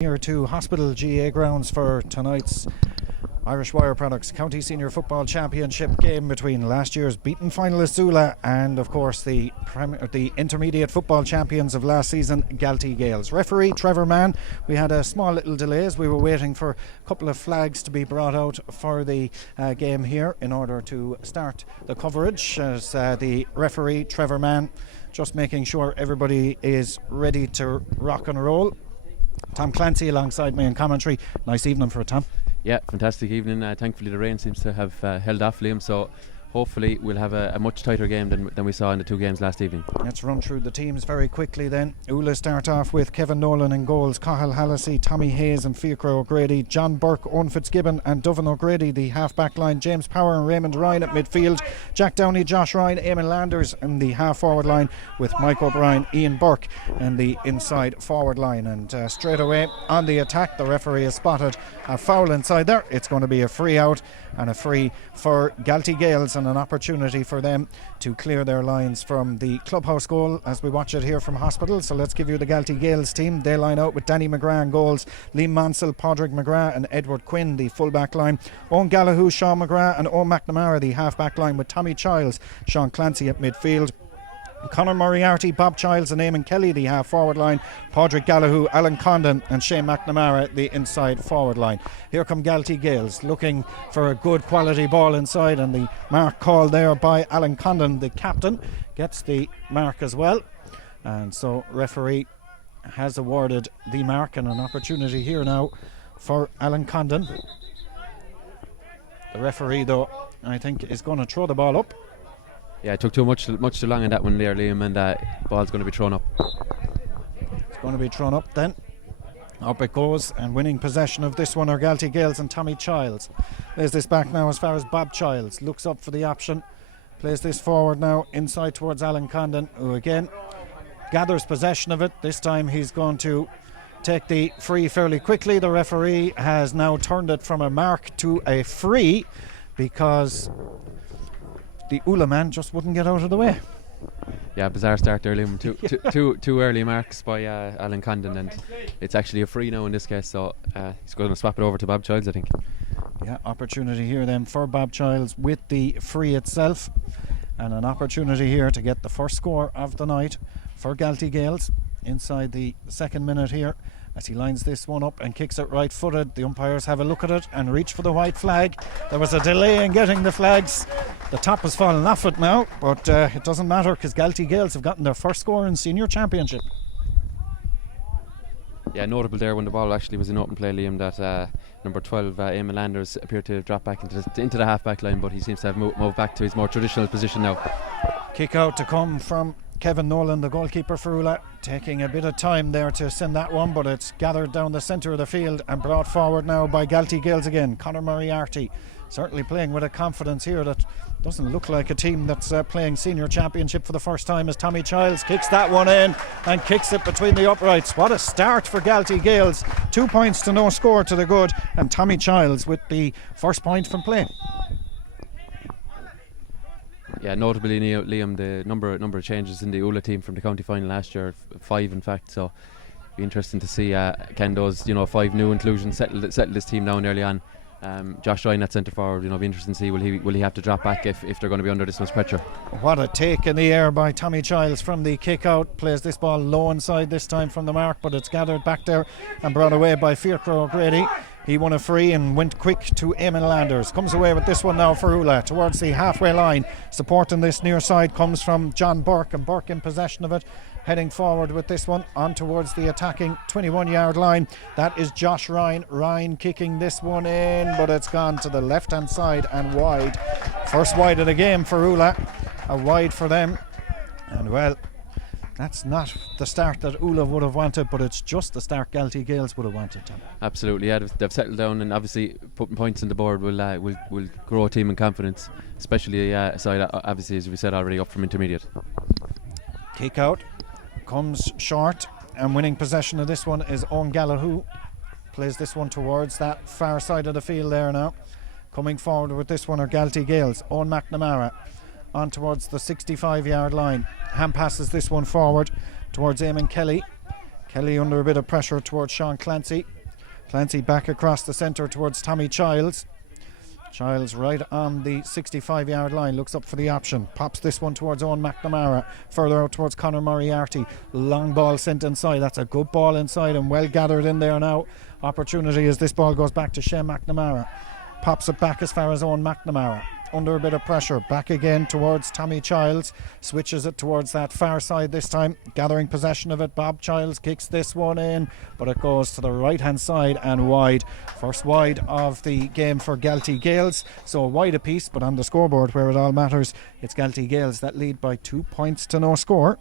Here to Hospital GA grounds for tonight's Irish Wire Products County Senior Football Championship game between last year's beaten finalists Oola and of course the intermediate football champions of last season, Galtee Gaels. Referee Trevor Mann. We had a small little delay as we were waiting for a couple of flags to be brought out for the game here in order to start the coverage, as the referee Trevor Mann just making sure everybody is ready to rock and roll. Tom Clancy alongside me in commentary. Nice evening for it, Tom. Yeah, fantastic evening. Thankfully the rain seems to have held off, Liam, so hopefully we'll have a much tighter game than we saw in the two games last evening. Let's run through the teams very quickly then. Oola start off with Kevin Nolan in goals, Cathal Hallisey, Tommy Hayes and Fiacre O'Grady, John Burke, Owen Fitzgibbon and Dovan O'Grady, the half-back line, James Power and Raymond Ryan at midfield, Jack Downey, Josh Ryan, Eamon Landers in the half-forward line with Mike O'Brien, Ian Burke in the inside forward line. And straight away on the attack, the referee has spotted a foul inside there. It's going to be a free out and a free for Galtee Gaels, and an opportunity for them to clear their lines from the clubhouse goal as we watch it here from Hospital. So let's give you the Galtee Gaels team. They line out with Danny McGrath in goals, Liam Mansell, Padraig McGrath and Edward Quinn, the full back line, Owen Gallagher, Sean McGrath and Owen McNamara, the half back line, with Tommy Childs, Sean Clancy at midfield, Conor Moriarty, Bob Childs and Eamon Kelly, the half-forward line, Padraig Gallagher, Alan Condon and Shane McNamara, the inside forward line. Here come Galtee Gaels looking for a good quality ball inside, and the mark called there by Alan Condon, the captain, gets the mark as well. And so referee has awarded the mark, and an opportunity here now for Alan Condon. The referee, though, I think is going to throw the ball up. Yeah, it took much too long in that one there, Liam, and ball's going to be thrown up. It's going to be thrown up then. Up it goes, and winning possession of this one are Galtee Gaels and Tommy Childs. There's this back now as far as Bob Childs. Looks up for the option. Plays this forward now inside towards Alan Condon, who again gathers possession of it. This time he's going to take the free fairly quickly. The referee has now turned it from a mark to a free because the Oola man just wouldn't get out of the way. Yeah, bizarre start there, Liam. Two early marks by Alan Condon, and it's actually a free now in this case, so he's going to swap it over to Bob Childs, I think. Yeah, opportunity here then for Bob Childs with the free itself, and an opportunity here to get the first score of the night for Galtee Gaels inside the second minute here, as he lines this one up and kicks it right footed. The umpires have a look at it and reach for the white flag. There was a delay in getting the flags. The top has fallen off it now, but it doesn't matter because Galtee Gaels have gotten their first score in senior championship. Yeah, notable there when the ball actually was in open play, Liam, that number 12 Eamon Landers appeared to drop back into the half back line, but he seems to have moved back to his more traditional position now. Kick out to come from Kevin Nolan, the goalkeeper for Oola, taking a bit of time there to send that one, but it's gathered down the centre of the field and brought forward now by Galtee Gaels again. Conor Moriarty certainly playing with a confidence here that doesn't look like a team that's playing senior championship for the first time, as Tommy Childs kicks that one in and kicks it between the uprights. What a start for Galtee Gaels. 2 points to no score to the good, and Tommy Childs with the first point from play. Yeah, notably, Liam, the number of changes in the Oola team from the county final last year, 5 in fact, so be interesting to see can those 5 new inclusions settle this team down early on. Josh Ryan at centre forward, be interesting to see will he have to drop back if they're going to be under this much pressure. What a take in the air by Tommy Childs from the kick out. Plays this ball low inside this time from the mark, but it's gathered back there and brought away by Fiacre O'Grady. He won a free and went quick to Eamon Landers. Comes away with this one now for Oola towards the halfway line. Supporting this near side comes from John Burke, and Burke in possession of it, heading forward with this one on towards the attacking 21-yard line. That is Josh Ryan. Ryan kicking this one in, but it's gone to the left hand side and wide. First wide of the game for Oola, a wide for them, and well, that's not the start that Oola would have wanted, but it's just the start Galtee Gaels would have wanted, Tom. Absolutely, yeah, they've settled down, and obviously putting points on the board will grow a team in confidence, especially side obviously, as we said already, up from intermediate. Kick out comes short, and winning possession of this one is Owen Gallagher. Plays this one towards that far side of the field there now. Coming forward with this one are Galtee Gaels. Owen McNamara on towards the 65-yard line. Hand passes this one forward towards Eamon Kelly. Kelly under a bit of pressure towards Sean Clancy. Clancy back across the centre towards Tommy Childs. Childs right on the 65-yard line, looks up for the option, pops this one towards Owen McNamara, further out towards Conor Moriarty. Long ball sent inside. That's a good ball inside and well gathered in there now. Opportunity as this ball goes back to Shane McNamara. Pops it back as far as Owen McNamara. Under a bit of pressure, back again towards Tommy Childs, switches it towards that far side this time, gathering possession of it. Bob Childs kicks this one in, but it goes to the right hand side and wide. First wide of the game for Galtee Gaels, so a wide apiece, but on the scoreboard where it all matters, it's Galtee Gaels that lead by 2 points to no score.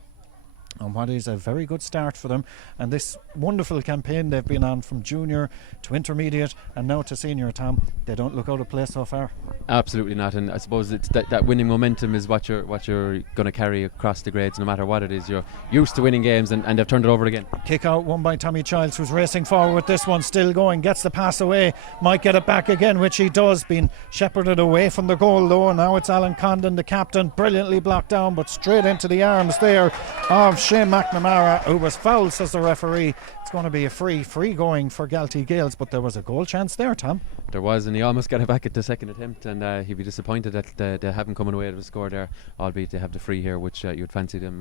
And what is a very good start for them, and this wonderful campaign they've been on from junior to intermediate and now to senior, Tom, they don't look out of place so far. Absolutely not, and I suppose it's that winning momentum is what you're going to carry across the grades no matter what it is. You're used to winning games and they've turned it over again. Kick out won by Tommy Childs, who's racing forward with this one, still going, gets the pass away, might get it back again, which he does, being shepherded away from the goal though. And now it's Alan Condon, the captain, brilliantly blocked down but straight into the arms there of Shane McNamara, who was fouled, says the referee. It's going to be a free going for Galtee Gaels, but there was a goal chance there, Tom. There was, and he almost got it back at the second attempt, and he'd be disappointed that they haven't come away with a score there, albeit they have the free here, which you'd fancy them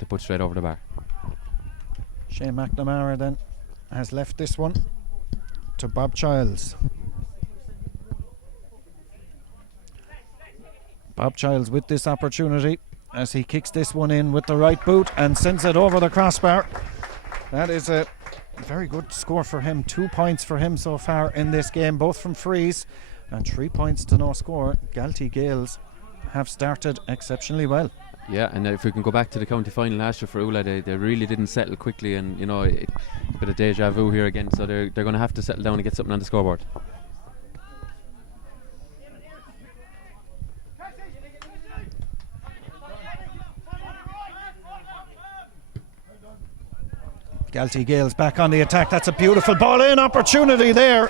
to put straight over the bar. Shane McNamara then has left this one to Bob Childs. Bob Childs with this opportunity as he kicks this one in with the right boot and sends it over the crossbar. That is a very good score for him. 2 points for him so far in this game, both from frees, and 3 points to no score. Galtee Gaels have started exceptionally well. Yeah, and if we can go back to the county final last year for Oola, they really didn't settle quickly, and a bit of deja vu here again, so they're going to have to settle down and get something on the scoreboard. Galtee Gaels back on the attack. That's a beautiful ball in, opportunity there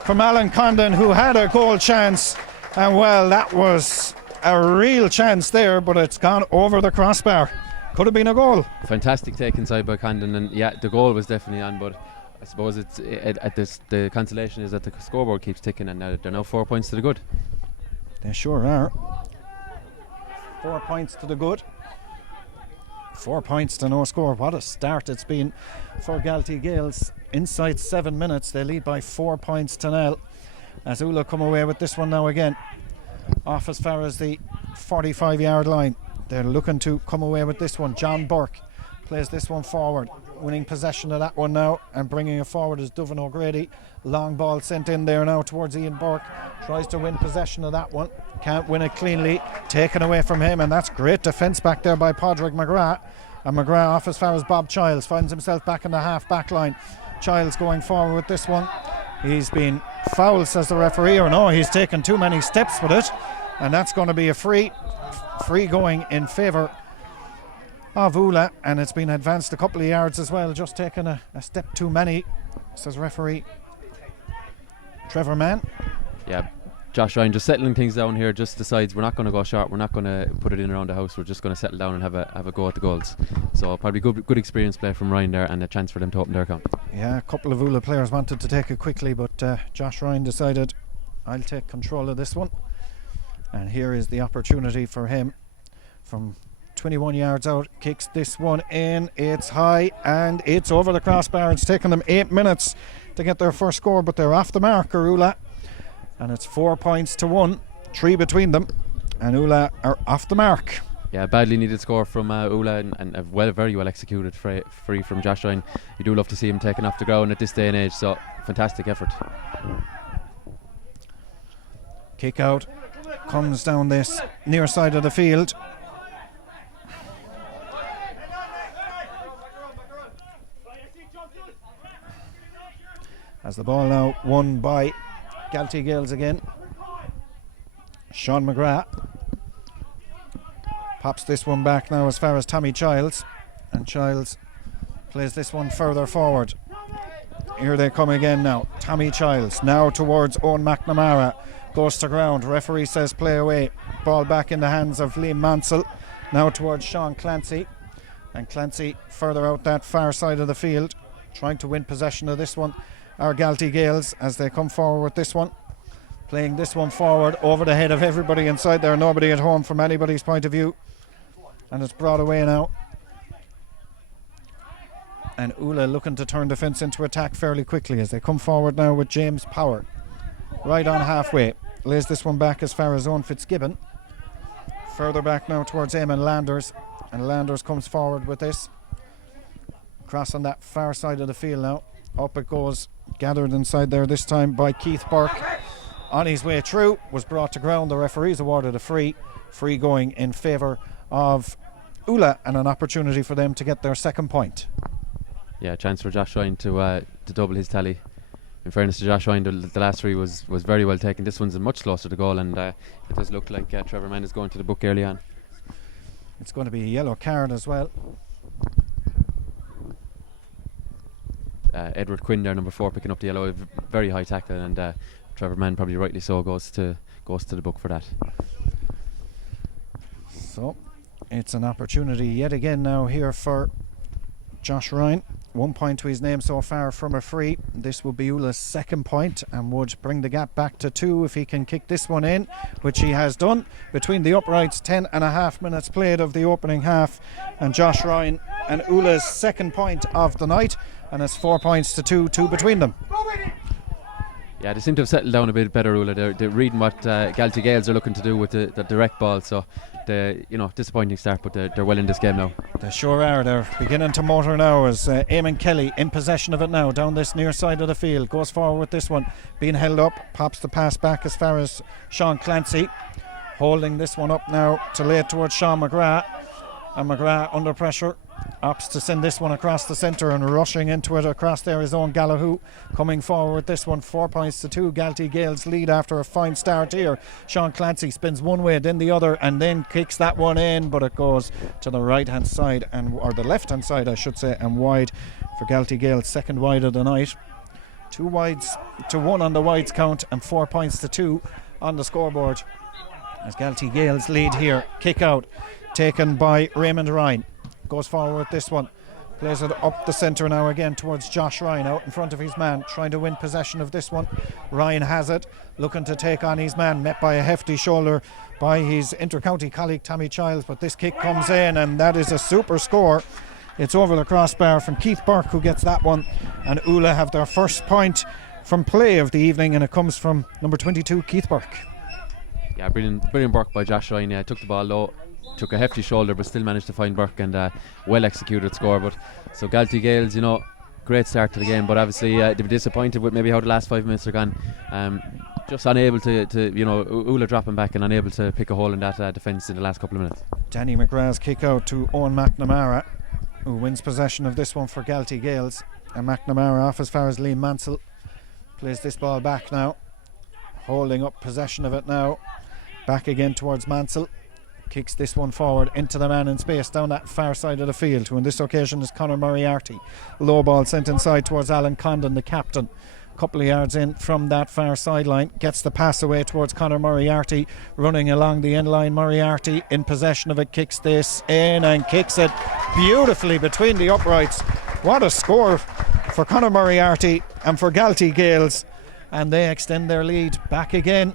from Alan Condon, who had a goal chance, and well, that was a real chance there, but it's gone over the crossbar. Could have been a goal. Fantastic take inside by Condon, and yeah, the goal was definitely on, but I suppose the consolation is that the scoreboard keeps ticking, and they're now 4 points to the good. They sure are. 4 points to the good. 4 points to no score. What a start it's been for Galtee Gaels. Inside 7 minutes, they lead by 4 points to 0. As Oola come away with this one now again, off as far as the 45-yard line. They're looking to come away with this one. John Burke plays this one forward, winning possession of that one now, and bringing it forward is Dovan O'Grady. Long ball sent in there now towards Ian Burke. Tries to win possession of that one, can't win it cleanly, taken away from him, and that's great defence back there by Padraig McGrath. And McGrath off as far as Bob Childs, finds himself back in the half back line. Childs going forward with this one. He's been fouled, says the referee, or no, he's taken too many steps with it, and that's going to be a free going in favour of Oola, and it's been advanced a couple of yards as well, just taken a step too many, says referee Trevor Mann. Yeah, Josh Ryan just settling things down here, just decides we're not going to go short, we're not going to put it in around the house, we're just going to settle down and have a go at the goals. So probably good experience play from Ryan there, and a chance for them to open their account. Yeah, a couple of Oola players wanted to take it quickly, but Josh Ryan decided, I'll take control of this one. And here is the opportunity for him from 21 yards out, kicks this one in, it's high and it's over the crossbar. It's taken them 8 minutes to get their first score, but they're off the mark, Oola, and it's 4 points to 1, 3 between them, and Oola are off the mark. Yeah, badly needed score from Oola, and a very well executed free from Josh Ryan. You do love to see him taken off the ground at this day and age, so fantastic effort. Kick out comes down this near side of the field. As the ball now won by Galtee Gaels again. Sean McGrath pops this one back now as far as Tommy Childs, and Childs plays this one further forward. Here they come again now. Tommy Childs now towards Owen McNamara, goes to ground, referee says play away. Ball back in the hands of Liam Mansell, now towards Sean Clancy. And Clancy further out that far side of the field, trying to win possession of this one. Our Galtee Gaels as they come forward with this one. Playing this one forward over the head of everybody inside there. Nobody at home from anybody's point of view. And it's brought away now. And Oola looking to turn defence into attack fairly quickly as they come forward now with James Power. Right on halfway. Lays this one back as far as Owen Fitzgibbon. Further back now towards Eamon Landers. And Landers comes forward with this. Cross on that far side of the field now. Up it goes. Gathered inside there this time by Keith Burke. On his way through, was brought to ground. The referees awarded a free going in favour of Oola, and an opportunity for them to get their second point. Yeah, chance for Josh Ryan to double his tally. In fairness to Josh Ryan, the last three was very well taken. This one's much closer to goal, and it does look like Trevor Mann is going to the book early on. It's going to be a yellow card as well. Edward Quinn there, number 4, picking up the yellow. Very high tackle, and Trevor Mann, probably rightly so, goes to the book for that. So it's an opportunity yet again now here for Josh Ryan. 1 point to his name so far from a free. This will be Oola's second point and would bring the gap back to 2 if he can kick this one in, which he has done. Between the uprights, 10.5 minutes played of the opening half, and Josh Ryan and Oola's second point of the night, and it's 4 points to 2 between them. Yeah, they seem to have settled down a bit better, Oola. They're reading what Galtee Gaels are looking to do with the direct ball. So, disappointing start, but they're well in this game now. They sure are. They're beginning to motor now as Eamon Kelly in possession of it now down this near side of the field. Goes forward with this one, being held up. Pops the pass back as far as Sean Clancy. Holding this one up now to lay it towards Sean McGrath. And McGrath under pressure opts to send this one across the centre, and rushing into it across there is Owen Gallahue coming forward with this one. 4 points to 2. Galtee Gaels lead after a fine start here. Sean Clancy spins one way then the other and then kicks that one in, but it goes to the right hand side, or the left hand side I should say, and wide for Galtee Gaels. Second wide of the night. 2 wides to 1 on the wides count, and 4 points to 2 on the scoreboard as Galtee Gaels lead here. Kick out taken by Raymond Ryan. Goes forward with this one. Plays it up the centre now again towards Josh Ryan, out in front of his man, trying to win possession of this one. Ryan has it, looking to take on his man, met by a hefty shoulder by his inter-county colleague Tommy Childs, but this kick comes in, and that is a super score. It's over the crossbar from Keith Burke, who gets that one, and Oola have their first point from play of the evening, and it comes from number 22, Keith Burke. Yeah, brilliant work by Josh Ryan. Yeah, took the ball low, took a hefty shoulder, but still managed to find Burke, and well executed score. But so Galtee Gaels, great start to the game, but obviously they were disappointed with maybe how the last 5 minutes are gone. Just unable to Oola dropping back and unable to pick a hole in that defence in the last couple of minutes. Danny McGrath's kick out to Owen McNamara, who wins possession of this one for Galtee Gaels, and McNamara off as far as Liam Mansell. Plays this ball back now, holding up possession of it now. Back again towards Mansell. Kicks this one forward into the man in space down that far side of the field, who on this occasion is Conor Moriarty. Low ball sent inside towards Alan Condon, the captain. Couple of yards in from that far sideline. Gets the pass away towards Conor Moriarty. Running along the end line, Moriarty in possession of it. Kicks this in and kicks it beautifully between the uprights. What a score for Conor Moriarty and for Galtee Gaels. And they extend their lead back again.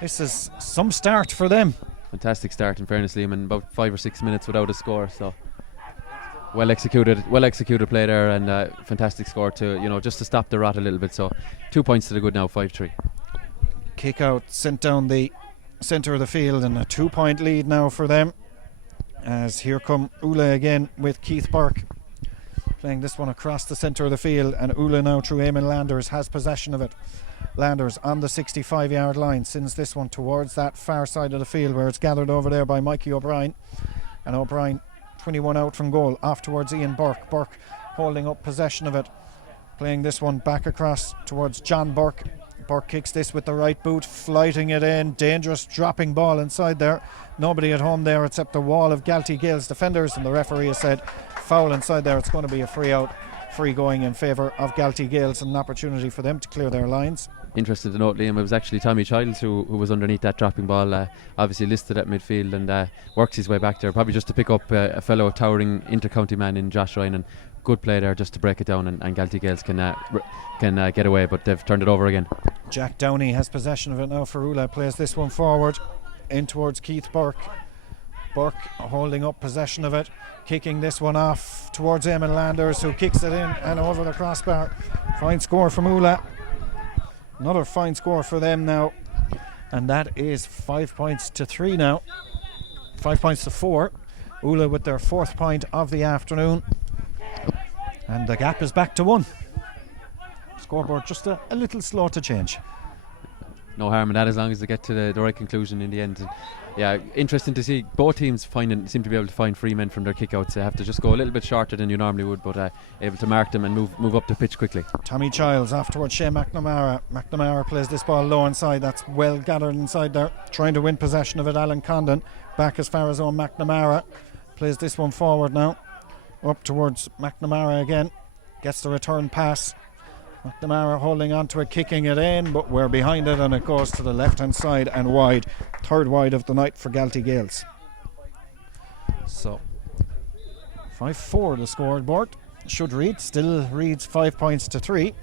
This is some start for them. Fantastic start, in fairness, Liam, in about 5 or 6 minutes without a score. So well executed play there, and fantastic score to just to stop the rot a little bit. So 2 points to the good now, 5-3. Kick out sent down the centre of the field, and a 2 point lead now for them. As here come Oola again with Keith Burke playing this one across the centre of the field, and Oola now through Eamon Landers has possession of it. Landers on the 65-yard line sends this one towards that far side of the field, where it's gathered over there by Mikey O'Brien, and O'Brien 21 out from goal, off towards Ian Burke. Burke holding up possession of it, playing this one back across towards John Burke. Burke kicks this with the right boot, flighting it in, dangerous dropping ball inside there. Nobody at home there except the wall of Galtee Gaels defenders, and the referee has said foul inside there. It's going to be a free out free going in favour of Galtee Gaels and an opportunity for them to clear their lines. Interested to note, Liam, it was actually Tommy Childs who was underneath that dropping ball, obviously listed at midfield, and works his way back there, probably just to pick up a fellow towering inter-county man in Josh Ryan, and good play there just to break it down, and Galtee Gaels can get away, but they've turned it over again. Jack Downey has possession of it now for Oola, plays this one forward in towards Keith Burke. Burke holding up possession of it, kicking this one off towards Eamon Landers, who kicks it in and over the crossbar. Fine score from Oola. Another fine score for them now, and that is 5 points to 3 now. 5 points to 4. Oola with their 4th point of the afternoon, and the gap is back to 1. Scoreboard just a little slow to change. No harm in that as long as they get to the right conclusion in the end. And yeah, interesting to see both teams seem to be able to find free men from their kickouts. They have to just go a little bit shorter than you normally would, but able to mark them and move up the pitch quickly. Tommy Childs off towards Shane McNamara. McNamara plays this ball low inside. That's well gathered inside there. Trying to win possession of it, Alan Condon. Back as far as own McNamara. Plays this one forward now. Up towards McNamara again. Gets the return pass. McNamara holding on to it, kicking it in, but we're behind it and it goes to the left hand side and wide. 3rd wide of the night for Galtee Gaels. So 5-4 the scoreboard should read, still reads 5 points to 3.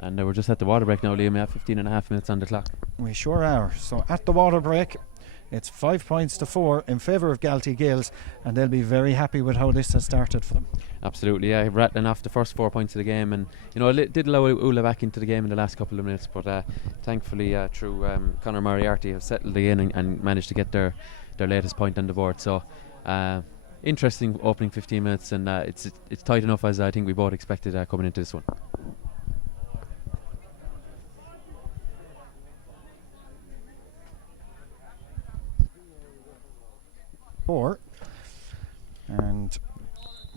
And we're just at the water break now, Liam. 15.5 minutes on the clock. We sure are. So at the water break, it's 5 points to 4 in favour of Galtee Gaels, and they'll be very happy with how this has started for them. Absolutely, yeah. Rattling off the first 4 points of the game, and it did allow Oola back into the game in the last couple of minutes, but thankfully through Conor Moriarty have settled in and managed to get their latest point on the board. So interesting opening 15 minutes, and it's tight enough as I think we both expected coming into this one. And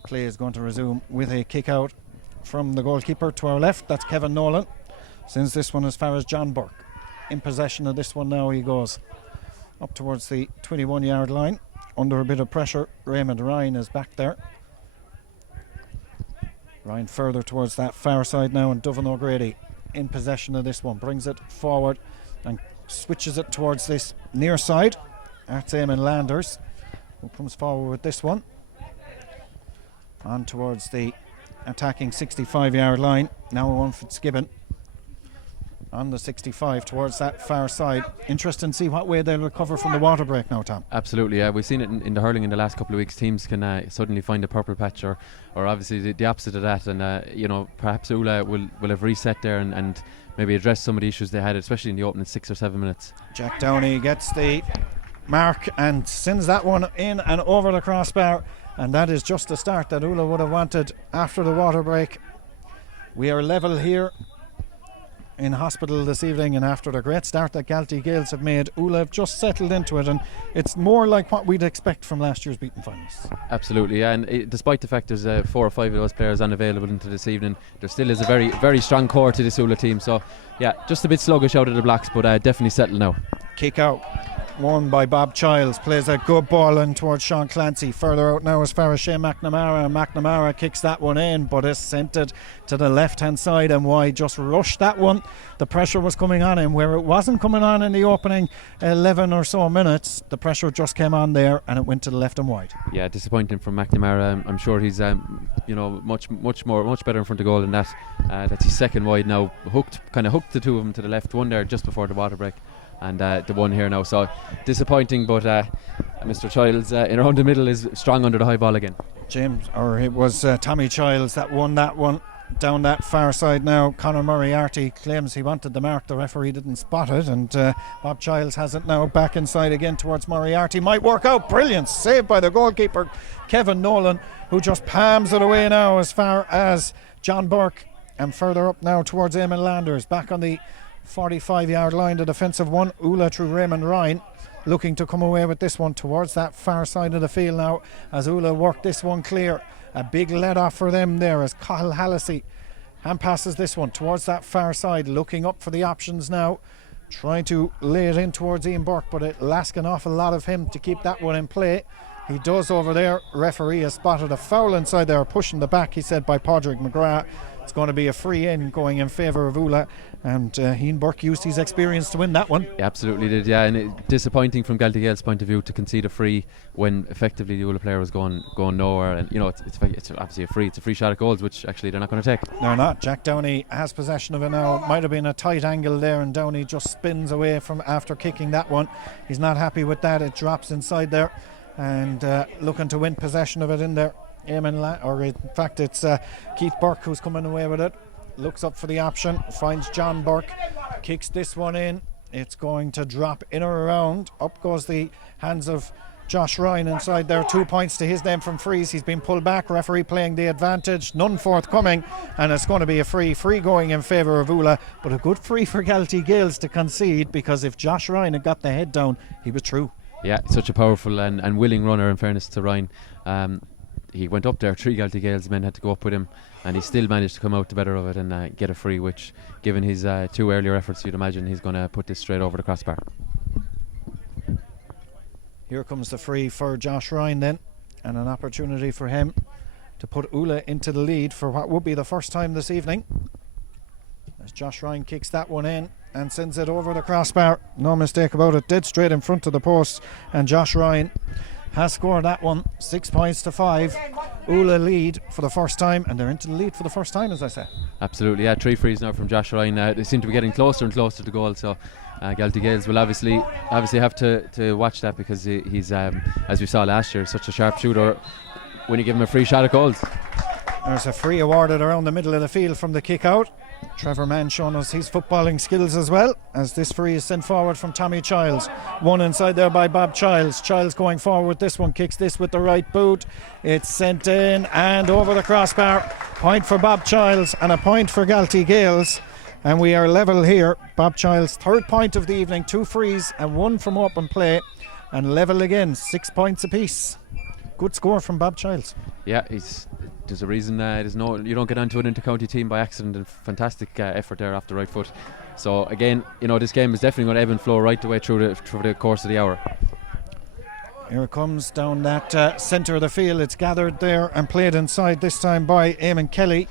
play is going to resume with a kick out from the goalkeeper to our left. That's Kevin Nolan. Sends this one as far as John Burke. In possession of this one now he goes up towards the 21-yard line. Under a bit of pressure, Raymond Ryan is back there. Ryan further towards that far side now, and Dovan O'Grady in possession of this one. Brings it forward and switches it towards this near side. That's Eamon Landers, who comes forward with this one. On towards the attacking 65-yard line. Now on Fitzgibbon on the 65 towards that far side. Interesting to see what way they'll recover from the water break now, Tom. Absolutely, yeah. We've seen it in the hurling in the last couple of weeks. Teams can suddenly find a purple patch or obviously the opposite of that, and perhaps Oola will have reset there and maybe address some of the issues they had, especially in the opening 6 or 7 minutes. Jack Downey gets the mark and sends that one in and over the crossbar, and that is just the start that Oola would have wanted after the water break. We are level here in hospital this evening, and after the great start that Galtee Gaels have made, Oola have just settled into it, and it's more like what we'd expect from last year's beaten finalists. Absolutely, yeah. And despite the fact there's 4 or 5 of those players unavailable into this evening, there still is a very, very strong core to this Oola team. So yeah, just a bit sluggish out of the blocks, but definitely settled now. Kick out won by Bob Childs, plays a good ball in towards Sean Clancy. Further out now as far as Shane McNamara, and McNamara kicks that one in, but is sent it to the left hand side and wide. Just rushed that one. The pressure was coming on him where it wasn't coming on in the opening 11 or so minutes. The pressure just came on there and it went to the left and wide. Yeah, disappointing from McNamara. I'm sure he's much better in front of goal than that. That's his second wide now. Kind of hooked the two of them to the left, one there just before the water break, and the one here now. So disappointing, but Mr. Childs in around the middle is strong under the high ball again. It was Tommy Childs that won that one down that far side now. Conor Moriarty claims he wanted the mark, the referee didn't spot it, and Bob Childs has it now back inside again towards Moriarty. Might work out. Brilliant save by the goalkeeper Kevin Nolan, who just palms it away now as far as John Burke, and further up now towards Eamon Landers. Back on the 45-yard line, the defensive one. Oola through Raymond Ryan, looking to come away with this one towards that far side of the field now as Oola work this one clear. A big let off for them there as Cathal Hallisey hand passes this one towards that far side, looking up for the options now, trying to lay it in towards Ian Burke, but it'll ask an awful lot of him to keep that one in play. He does over there. Referee has spotted a foul inside there, pushing the back, he said, by Padraig McGrath. It's going to be a free in going in favour of Oola, and Ian Burke used his experience to win that one. He absolutely did, yeah, and disappointing from Galtee Gaels' point of view to concede a free when effectively the Oola player was going nowhere, and it's obviously it's a free shot at goals, which actually they're not going to take. They're not. Jack Downey has possession of it now. Might have been a tight angle there, and Downey just spins away from after kicking that one. He's not happy with that. It drops inside there, and looking to win possession of it in there. In fact it's Keith Burke who's coming away with it. Looks up for the option, finds John Burke, kicks this one in. It's going to drop in or around. Up goes the hands of Josh Ryan inside there. 2 points to his name from frees. He's been pulled back, referee playing the advantage, none forthcoming, and it's going to be a free going in favour of Oola, but a good free for Galtee Gaels to concede, because if Josh Ryan had got the head down, he was through. Yeah, such a powerful and willing runner, in fairness to Ryan. He went up there, 3 Galtee Gaels men had to go up with him, and he still managed to come out the better of it and get a free, which, given his 2 earlier efforts, you'd imagine he's going to put this straight over the crossbar. Here comes the free for Josh Ryan then, and an opportunity for him to put Oola into the lead for what would be the first time this evening, as Josh Ryan kicks that one in and sends it over the crossbar. No mistake about it, dead straight in front of the post, and Josh Ryan has scored that one. 6 points to 5. Oola lead for the first time, and they're into the lead for the first time, as I say. Absolutely, yeah. 3 frees now from Josh Ryan. They seem to be getting closer and closer to goal, so Galtee Gaels will obviously have to watch that, because he's as we saw last year, such a sharp shooter when you give him a free shot at goals. There's a free awarded around the middle of the field from the kick out. Trevor Mann showing us his footballing skills as well, as this free is sent forward from Tommy Childs. One inside there by Bob Childs. Childs going forward with this one, kicks this with the right boot. It's sent in and over the crossbar. Point for Bob Childs and a point for Galtee Gaels, and we are level here. Bob Childs' 3rd point of the evening, 2 frees and 1 from open play, and level again, 6 points apiece. Good score from Bob Childs. Yeah, there's a reason you don't get onto an inter-county team by accident, and fantastic effort there off the right foot. So again, this game is definitely going to ebb and flow right the way through the course of the hour. Here it comes down that centre of the field. It's gathered there and played inside, this time by Eamon Kelly,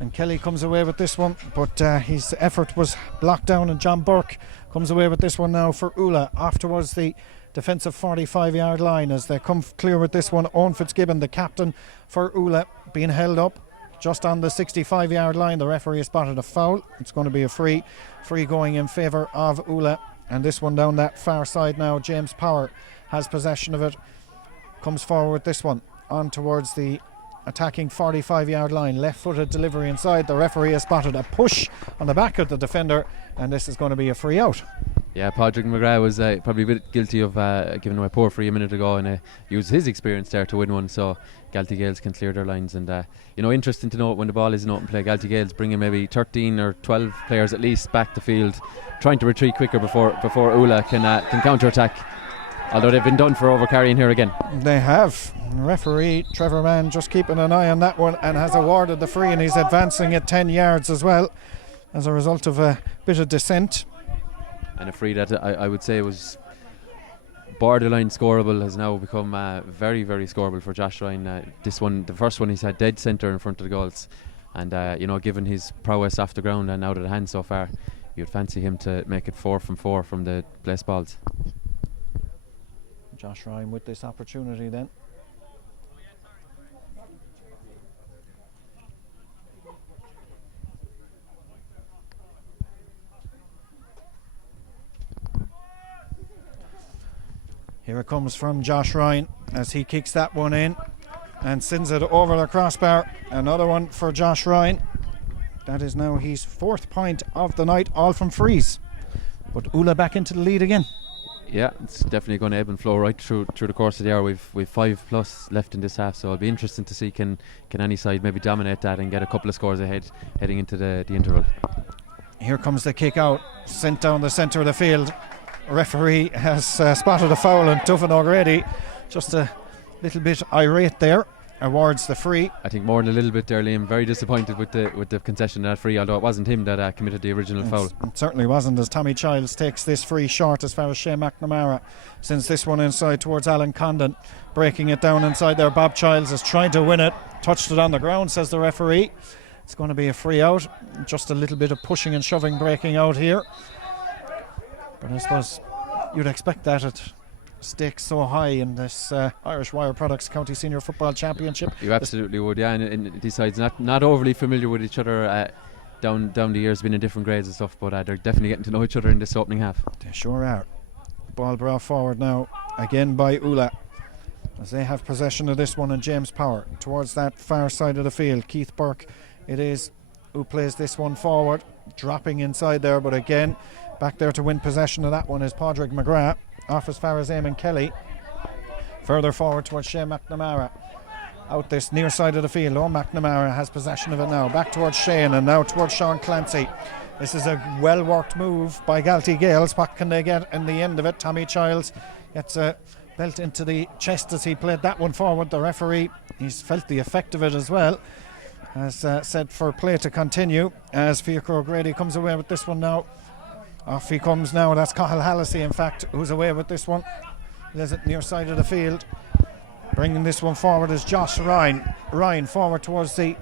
and Kelly comes away with this one, but his effort was blocked down, and John Burke comes away with this one now for Oola. Off towards the defensive 45-yard line as they come clear with this one. Owen Fitzgibbon, the captain for Oola, being held up just on the 65-yard line. The referee has spotted a foul. It's going to be a free going in favour of Oola, and this one down that far side now. James Power has possession of it, comes forward with this one on towards the attacking 45-yard line. Left-footed delivery inside. The referee has spotted a push on the back of the defender, and this is going to be a free out. Yeah, Padraig McGrath was probably a bit guilty of giving away a poor free a minute ago, and used his experience there to win one, so Galtee Gaels can clear their lines. And interesting to note, when the ball is in open play, Galtee Gaels bringing maybe 13 or 12 players at least back the field, trying to retreat quicker before Oola can counter-attack, although they've been done for overcarrying here again. They have. Referee Trevor Mann just keeping an eye on that one, and has awarded the free, and he's advancing at 10 yards as well as a result of a bit of dissent. And a free that I would say was borderline scoreable has now become very, very scoreable for Josh Ryan. This one, the first one, he's had dead centre in front of the goals, and given his prowess off the ground and out of the hand so far, you'd fancy him to make it 4 from 4 from the place balls. Josh Ryan with this opportunity then. Here it comes from Josh Ryan as he kicks that one in and sends it over the crossbar. Another one for Josh Ryan. That is now his 4th point of the night, all from frees. But Oola back into the lead again. Yeah, it's definitely going to ebb and flow right through the course of the hour. We've 5+ left in this half, so it'll be interesting to see can any side maybe dominate that and get a couple of scores ahead heading into the interval. Here comes the kick out, sent down the centre of the field. Referee has spotted a foul on Tuffin O'Grady, just a little bit irate there, awards the free. I think more than a little bit there, Liam. Very disappointed with the concession of that free, although it wasn't him that committed the original foul. It certainly wasn't, as Tommy Childs takes this free short as far as Shane McNamara sends this one inside towards Alan Condon, breaking it down inside there. Bob Childs is trying to win it, touched it on the ground, says the referee. It's going to be a free out. Just a little bit of pushing and shoving breaking out here, but I suppose you'd expect that at stakes so high in this Irish Wire Products County Senior Football Championship. You absolutely would, yeah. And these sides not overly familiar with each other down the years, been in different grades and stuff, but they're definitely getting to know each other in this opening half. They sure are. Ball brought forward now again by Oola, as they have possession of this one, and James Power towards that far side of the field. Keith Burke it is who plays this one forward, dropping inside there, but again back there to win possession of that one is Padraig McGrath, off as far as Eamon Kelly. Further forward towards Shane McNamara, out this near side of the field. McNamara has possession of it now, back towards Shane, and now towards Sean Clancy. This is a well worked move by Galtee Gaels. What can they get in the end of it? Tommy Childs gets a belt into the chest as he played that one forward. The referee, he's felt the effect of it as well, has said for play to continue, as Fiachra O'Grady comes away with this one now. Off he comes now. That's Cathal Hallisey, in fact, who's away with this one. There's it near side of the field. Bringing this one forward is Josh Ryan. Ryan forward towards the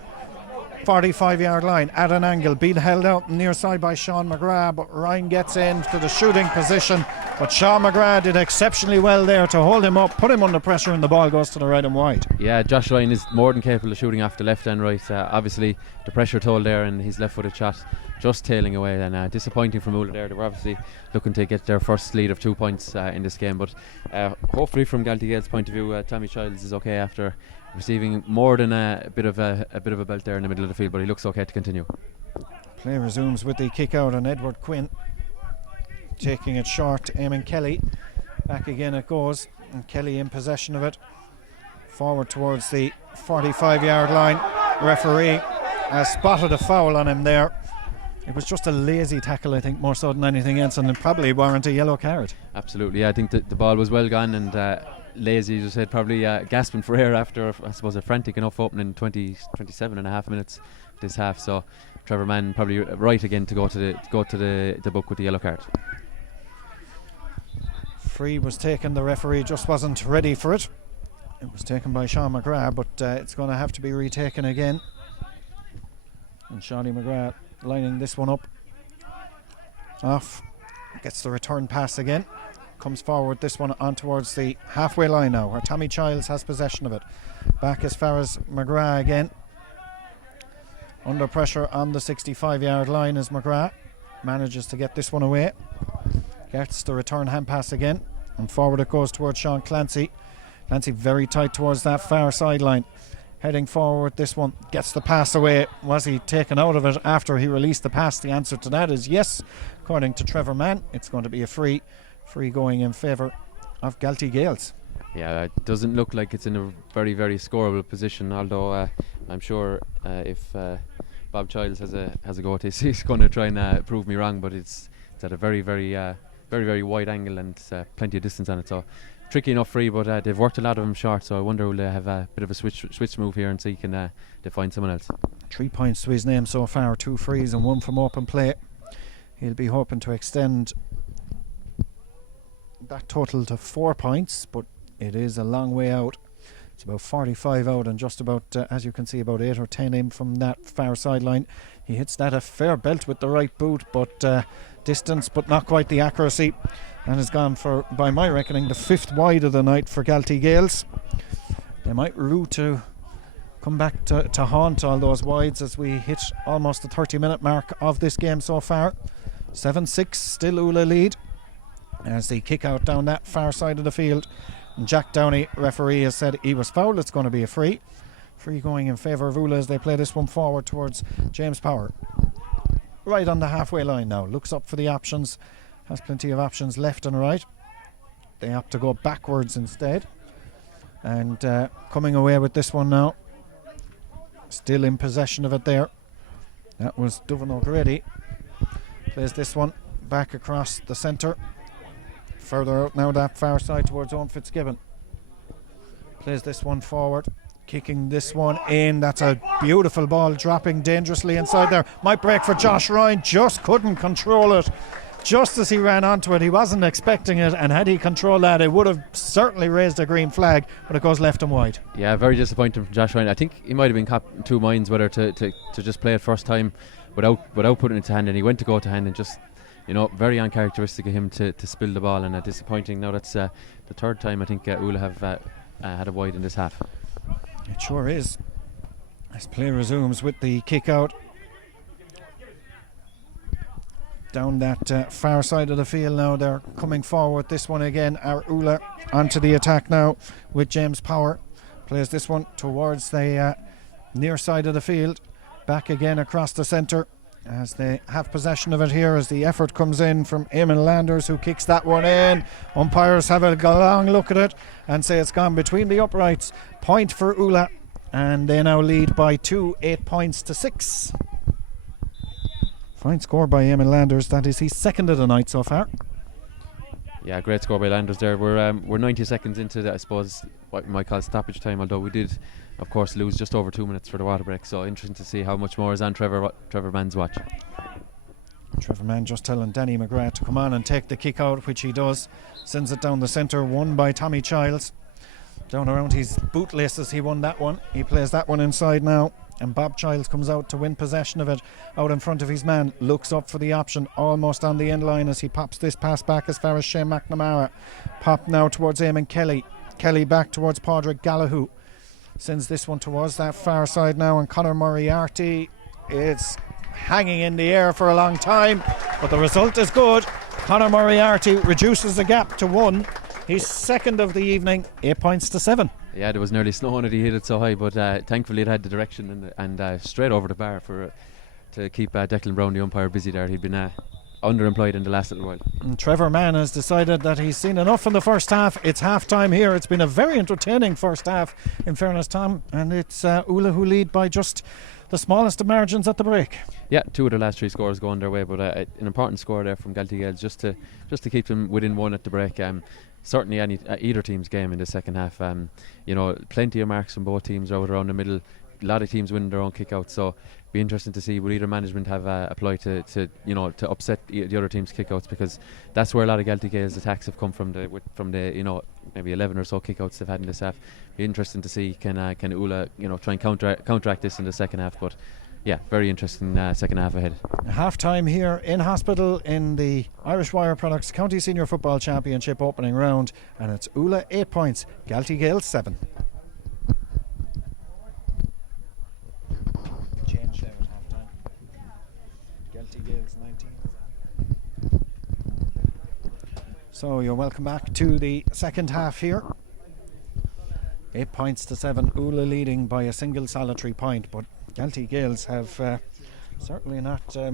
45-yard line at an angle, being held out near side by Sean McGrath, but Ryan gets into the shooting position, but Sean McGrath did exceptionally well there to hold him up, put him under pressure, and the ball goes to the right and wide. Yeah, Josh Ryan is more than capable of shooting off the left and right. Obviously the pressure told there, and his left-footed shot just tailing away, and disappointing from Oola there. They were obviously looking to get their first lead of 2 points in this game, but hopefully from Galtee Gaels' point of view, Tommy Childs is okay after receiving more than a bit of a belt there in the middle of the field, but he looks okay to continue. Play resumes with the kick out, and Edward Quinn taking it short. Eamon Kelly back again it goes, and Kelly in possession of it, forward towards the 45-yard line. Referee has spotted a foul on him there. It was just a lazy tackle, I think, more so than anything else, and it probably warranted a yellow card. Absolutely, I think that the ball was well gone, and lazy, as you said, probably gasping for air after, I suppose, a frantic enough opening 27 and a half minutes this half. So Trevor Mann probably right again to go to the book with the yellow card. Free was taken, the referee just wasn't ready for it. It was taken by Sean McGrath, but it's going to have to be retaken again. And Shawnee McGrath lining this one up. Off, gets the return pass again. Comes forward this one on towards the halfway line now, where Tommy Childs has possession of it. Back as far as McGrath again. Under pressure on the 65-yard line as McGrath manages to get this one away. Gets the return hand pass again, and forward it goes towards Sean Clancy. Clancy very tight towards that far sideline. Heading forward, this one gets the pass away. Was he taken out of it after he released the pass? The answer to that is yes. According to Trevor Mann, it's going to be a free going in favour of Galtee Gaels. Yeah, it doesn't look like it's in a very, very scoreable position, although I'm sure if Bob Childs has a go at this, he's going to try and prove me wrong, but it's at a very, very wide angle, and plenty of distance on it, so tricky enough free, but they've worked a lot of them short, so I wonder will they have a bit of a switch move here and see can they find someone else. 3 points to his name so far, 2 frees and 1 from open play. He'll be hoping to extend that total to 4 points, but it is a long way out. It's about 45 out, and just about, as you can see, about 8 or 10 in from that far sideline. He hits that a fair belt with the right boot, but distance, but not quite the accuracy, and has gone for, by my reckoning, the 5th wide of the night for Galtee Gaels. They might rue to come back to haunt all those wides as we hit almost the 30-minute mark of this game so far. 7-6, still Oola lead as they kick out down that far side of the field. And Jack Downey, referee, has said he was fouled. It's going to be a free going in favour of Oola as they play this one forward towards James Power. Right on the halfway line now, looks up for the options, has plenty of options left and right. They opt to go backwards instead, and coming away with this one now, still in possession of it there. That was Dovan O'Grady. Plays this one back across the centre, further out now that far side towards Owen Fitzgibbon. Plays this one forward kicking this one in. That's a beautiful ball, dropping dangerously inside there. Might break for Josh Ryan, just couldn't control it. Just as he ran onto it, he wasn't expecting it, and had he controlled that, it would have certainly raised a green flag, but it goes left and wide. Yeah, very disappointing from Josh Ryan. I think he might have been caught in two minds whether to just play it first time without putting it to hand, and he went to go to hand and just, very uncharacteristic of him to spill the ball, and disappointing. Now that's the third time I think Oola have had a wide in this half. It sure is. As play resumes with the kick out down that far side of the field now. They're coming forward. This one again, our Oola onto the attack now with James Power. Plays this one towards the near side of the field. Back again across the centre as they have possession of it here, as the effort comes in from Eamon Landers, who kicks that one in. Umpires have a long look at it and say it's gone between the uprights. Point for Oola, and they now lead by 2, 8 points to 6. Fine score by Eamon Landers. That is his second of the night so far. Yeah, great score by Landers there. We're 90 seconds into the, I suppose, what we might call stoppage time, although we did, of course, lose just over 2 minutes for the water break. So interesting to see how much more is on Trevor Mann's watch. Trevor Mann just telling Danny McGrath to come on and take the kick out, which he does. Sends it down the centre, won by Tommy Childs. Down around his bootlaces, he won that one. He plays that one inside now, and Bob Childs comes out to win possession of it out in front of his man. Looks up for the option, almost on the end line as he pops this pass back as far as Shane McNamara. Pop now towards Eamon Kelly. Kelly back towards Padraig Gallagher. Sends this one towards that far side now, and Conor Moriarty is hanging in the air for a long time, but the result is good. Conor Moriarty reduces the gap to 1. He's second of the evening, 8 points to 7. Yeah, there was nearly snow on it. He hit it so high, but thankfully it had the direction and straight over the bar to keep Declan Brown, the umpire, busy there. He'd been underemployed in the last little while. And Trevor Mann has decided that he's seen enough in the first half. It's half time here. It's been a very entertaining first half, in fairness, Tom, and it's Oola who lead by just the smallest of margins at the break. Yeah, 2 of the last 3 scores going their way, but an important score there from Galtee Gaels just to keep them within 1 at the break. Certainly either team's game in the second half. Plenty of marks from both teams out around the middle. A lot of teams winning their own kick-outs, so be interesting to see will either management have applied to upset the other team's kick-outs, because that's where a lot of Galtee Gaels attacks have come from the maybe 11 or so kick-outs they've had in this half. Be interesting to see can Oola try and counteract this in the second half, but yeah, very interesting second half ahead. Half time here in Hospital in the Irish Wire Products County Senior Football Championship opening round, and it's Oola 8 points, Galtee Gaels 7. Change there at half time. Galtee Gaels 19. So you're welcome back to the second half here. 8 points to 7. Oola leading by a single solitary point, but Galtee Gaels have certainly not, I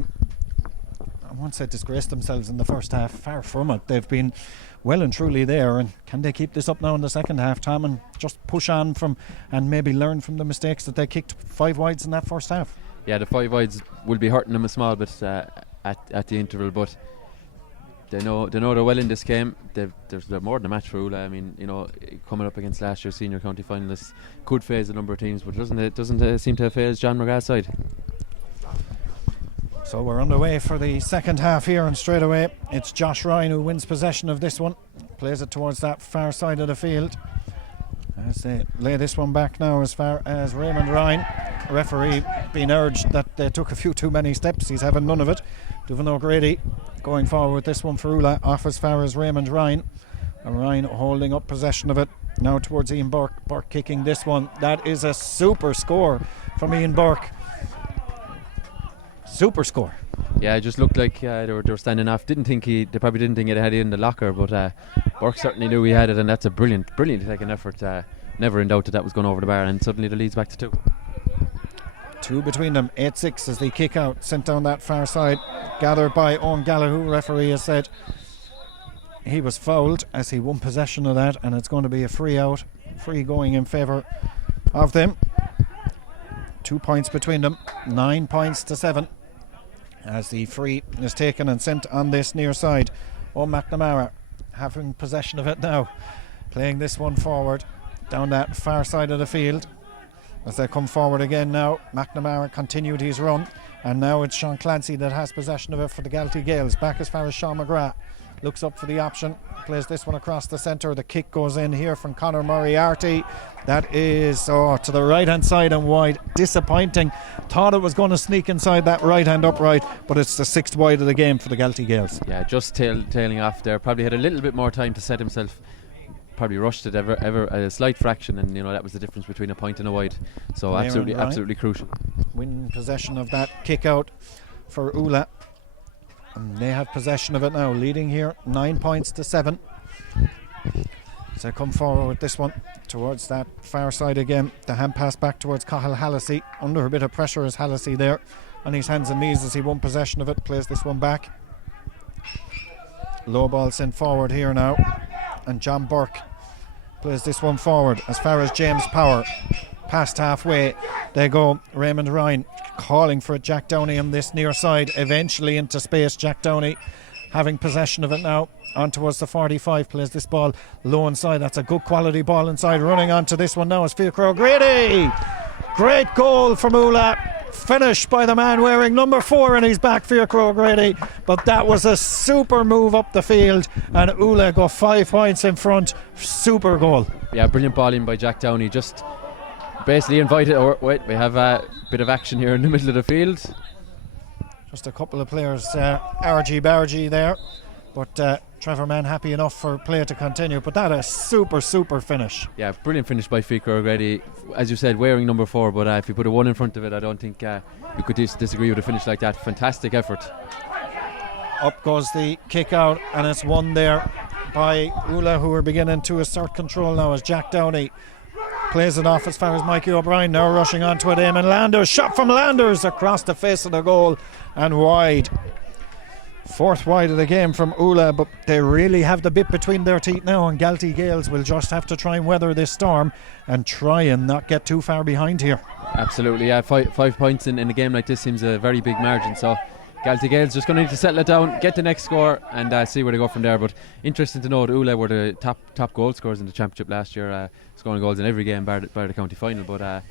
won't say disgraced themselves in the first half, far from it. They've been well and truly there, and can they keep this up now in the second half, Tom, and just push on from and maybe learn from the mistakes that they kicked 5 wides in that first half? Yeah, the 5 wides will be hurting them a small bit at the interval, but they know they're well in this game. They're more than a match for Oola. I mean, coming up against last year's senior county finalists could phase a number of teams, but doesn't seem to have phased John McGrath's side. So we're underway for the second half here, and straight away it's Josh Ryan who wins possession of this one, plays it towards that far side of the field as they lay this one back now as far as Raymond Ryan. Referee being urged that they took a few too many steps. He's having none of it. Duvan O'Grady going forward with this one for Oola, off as far as Raymond Ryan, and Ryan holding up possession of it now towards Ian Burke. Burke kicking this one. That is a super score from Ian Burke. Super score. Yeah, it just looked like they were standing off. They probably didn't think it had it in the locker, but Burke certainly knew he had it, and that's a brilliant attacking effort. Never in doubt that was going over the bar, and suddenly the lead's back to 2. 2 between them, 8-6 as they kick out, sent down that far side, gathered by Owen Gallagher. Referee has said he was fouled as he won possession of that, and it's going to be a free going in favour of them. 2 points between them, 9 points to 7 as the free is taken and sent on this near side. Owen McNamara having possession of it now, playing this one forward down that far side of the field. as they come forward again now. McNamara continued his run, and now it's Sean Clancy that has possession of it for the Galtee Gaels. Back as far as Sean McGrath. Looks up for the option, plays this one across the centre. The kick goes in here from Conor Moriarty. That is to the right hand side and wide. Disappointing. Thought it was going to sneak inside that right hand upright, but it's the 6th wide of the game for the Galtee Gaels. Yeah, just tailing off there. Probably had a little bit more time to set himself. Probably rushed it ever a slight fraction, and that was the difference between a point and a wide. So absolutely crucial. Win possession of that kick out for Oola. And they have possession of it now, leading here 9 points to 7. So they come forward with this one towards that far side again. The hand pass back towards Cathal Hallisey. Under a bit of pressure is Hallisey there on his hands and knees as he won possession of it. Plays this one back. Low ball sent forward here now, and John Burke plays this one forward as far as James Power. Past halfway they go. Raymond Ryan calling for it. Jack Downey on this near side, eventually into space. Jack Downey having possession of it now, on towards the 45, plays this ball low inside. That's a good quality ball inside. Running onto this one now is Fiachra O'Grady. Great goal from Oola, finished by the man wearing number 4 in his back, Fiachra O'Grady. But that was a super move up the field, and Oola got 5 points in front. Super goal. Yeah, brilliant ball in by Jack Downey. Just basically invited. We have a bit of action here in the middle of the field. Just a couple of players argy-bargy there, but Trevor Mann happy enough for play to continue. But that is super finish. Yeah, brilliant finish by Fiachra O'Grady. As you said, wearing number 4, but if you put a 1 in front of it, I don't think you could disagree with a finish like that. Fantastic effort. Up goes the kick out, and it's won there by Oola, who are beginning to assert control now as Jack Downey plays it off as far as Mikey O'Brien. Now rushing onto it, Eamon Landers. Shot from Landers across the face of the goal and wide. 4th wide of the game from Oola, but they really have the bit between their teeth now, and Galtee Gaels will just have to try and weather this storm and try and not get too far behind here. Absolutely, yeah. 5 points in a game like this seems a very big margin, so Galtee Gaels just going to need to settle it down, get the next score, and see where they go from there. But interesting to note, Oola were the top goal scorers in the championship last year, scoring goals in every game bar the county final. But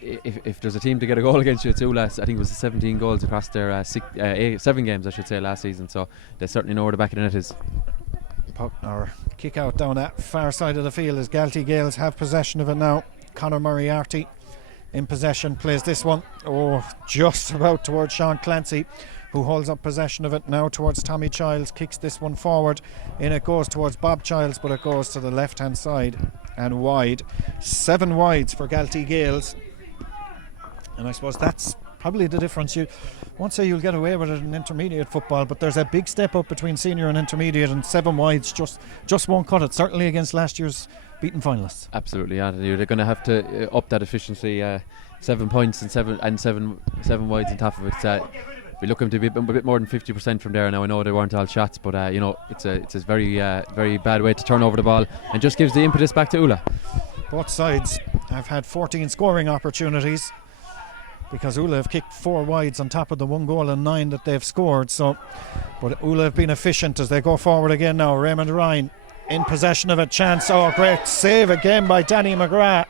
if there's a team to get a goal against you, it's Oola. I think it was 17 goals across their 7 games, I should say, last season. So they certainly know where the back of the net is. Or kick out down that far side of the field as Galtee Gaels have possession of it now. Conor Moriarty in possession, plays this one just about towards Sean Clancy, who holds up possession of it now towards Tommy Childs. Kicks this one forward, in it goes towards Bob Childs, but it goes to the left hand side and wide. 7 wides for Galtee Gaels, and I suppose that's probably the difference. You won't say you'll get away with it in intermediate football, but there's a big step up between senior and intermediate, and 7 wides just won't cut it, certainly against last year's beaten finalists. Absolutely, yeah. They're going to have to up that efficiency. 7 points and seven wides on top of it. We're looking to be a bit more than 50% from there. Now I know they weren't all shots, but it's a very bad way to turn over the ball, and just gives the impetus back to Oola. Both sides have had 14 scoring opportunities, because Oola have kicked 4 wides on top of the 1 goal and 9 that they've scored. But Oola have been efficient as they go forward again now. Raymond Ryan in possession of a chance. Great save again by Danny McGrath,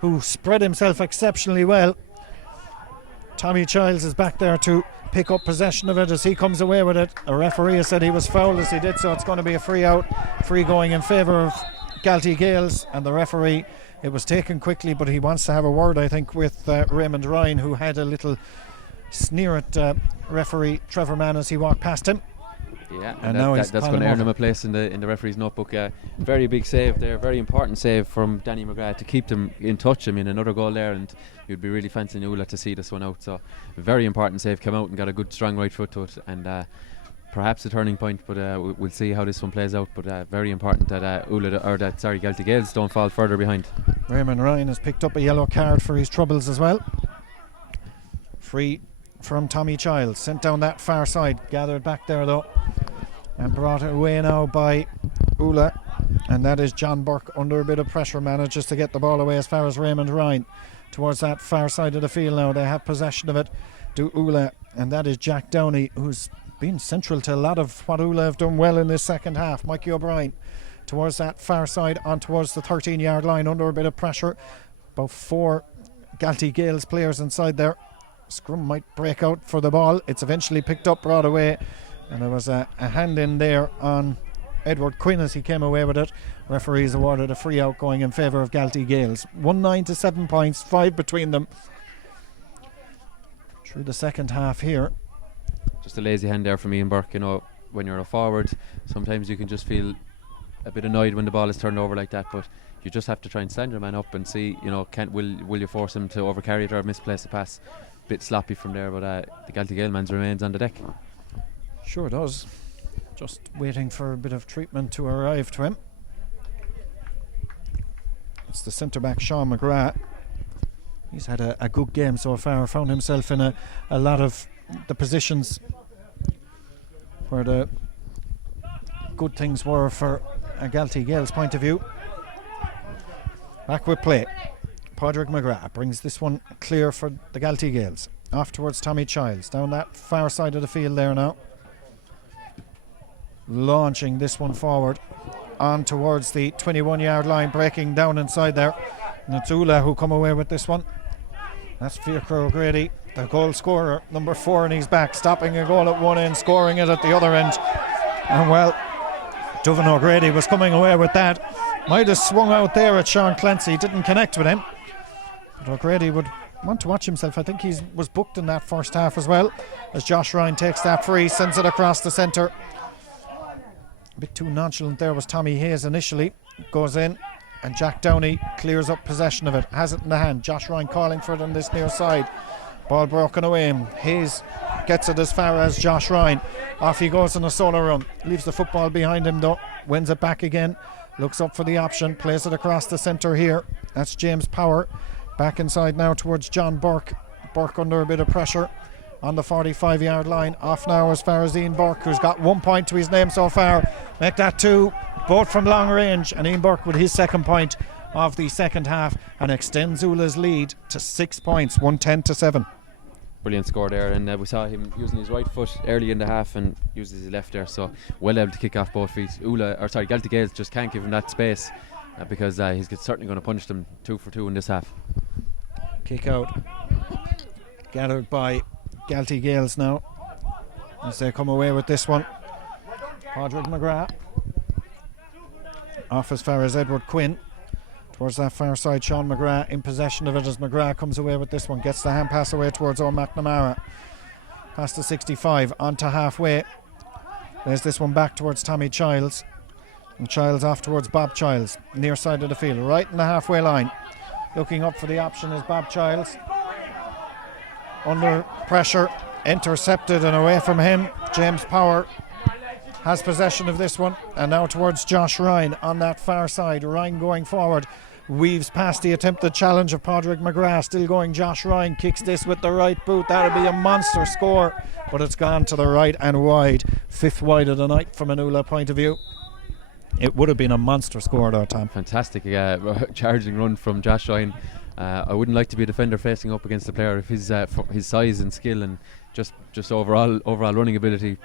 who spread himself exceptionally well. Tommy Childs is back there to pick up possession of it as he comes away with it. A referee has said he was fouled as he did so. It's going to be a free going in favour of Galtee Gaels, and the referee, it was taken quickly, but he wants to have a word, I think, with Raymond Ryan, who had a little sneer at referee Trevor Mann as he walked past him. Yeah, and that's going to earn him a place in the referee's notebook. Very big save there, very important save from Danny McGrath to keep them in touch. I mean, another goal there, and you'd be really fancying Oola to see this one out. So, very important save, came out and got a good strong right foot to it, and perhaps a turning point. But we'll see how this one plays out. But very important that Galtee Gaels don't fall further behind. Raymond Ryan has picked up a yellow card for his troubles as well. Free from Tommy Childs, sent down that far side, gathered back there though, and brought it away now by Oola, and that is John Burke under a bit of pressure, manages to get the ball away as far as Raymond Ryan towards that far side of the field. Now they have possession of it to Oola, and that is Jack Downey, who's been central to a lot of what Oola have done well in this second half. Mikey O'Brien towards that far side, on towards the 13-yard line under a bit of pressure. About 4 Galtee Gaels players inside there. Scrum might break out for the ball. It's eventually picked up, brought away, and there was a hand in there on Edward Quinn as he came away with it. Referees awarded a free out going in favour of Galtee Gaels. 1-9 to 7 points, 5 between them through the second half here. Just a lazy hand there from Ian Burke. You know, when you're a forward, sometimes you can just feel a bit annoyed when the ball is turned over like that, but you just have to try and stand your man up and see, you know, will you force him to overcarry it or misplace the pass. Bit sloppy from there, but the Galtee Gael man remains on the deck. Sure does. Just waiting for a bit of treatment to arrive to him. It's the centre back Sean McGrath. He's had a good game so far. Found himself in a lot of the positions where the good things were for a Galtee Gaels point of view. Back with play. Padraig McGrath brings this one clear for the Galtee Gaels. Off towards Tommy Childs. Down that far side of the field there now. Launching this one forward. On towards the 21-yard line. Breaking down inside there. And it's Oola who come away with this one. That's Fiachra O'Grady, the goal scorer, number 4, and he's back. Stopping a goal at one end, scoring it at the other end. And well, Dovan O'Grady was coming away with that. Might have swung out there at Sean Clancy. Didn't connect with him. But O'Grady would want to watch himself. I think he was booked in that first half as well. As Josh Ryan takes that free, sends it across the centre. A bit too nonchalant there was Tommy Hayes initially. Goes in, and Jack Downey clears up possession of it. Has it in the hand. Josh Ryan calling for it on this near side. Ball broken away. Hayes gets it as far as Josh Ryan. Off he goes on a solo run. Leaves the football behind him though. Wins it back again. Looks up for the option. Plays it across the centre here. That's James Power. Back inside now towards John Burke. Burke under a bit of pressure on the 45-yard line. Off now as far as Ian Burke, who's got 1 point to his name so far. Make that 2, both from long range. And Ian Burke with his second point of the second half and extends Oola's lead to 6 points, 110 to 7. Brilliant score there, and we saw him using his right foot early in the half and uses his left there, so well able to kick off both feet. Galtee Gaels just can't give him that space because he's certainly going to punish them 2 for 2 in this half. Kick out gathered by Galtee Gaels now as they come away with this one. Padraig McGrath off as far as Edward Quinn. Towards that far side, Sean McGrath in possession of it as McGrath comes away with this one. Gets the hand pass away towards Owen McNamara. Past the 65, onto halfway. There's this one back towards Tommy Childs. And Childs off towards Bob Childs, near side of the field, right in the halfway line. Looking up for the option is Bob Childs. Under pressure, intercepted and away from him. James Power has possession of this one. And now towards Josh Ryan on that far side. Ryan going forward. Weaves past the attempted challenge of Padraig McGrath. Still going Josh Ryan. Kicks this with the right boot. That'll be a monster score. But it's gone to the right and wide. 5th wide of the night from an Oola point of view. It would have been a monster score though, Tom. Fantastic charging run from Josh Ryan. I wouldn't like to be a defender facing up against a player of his size and skill and just overall running ability.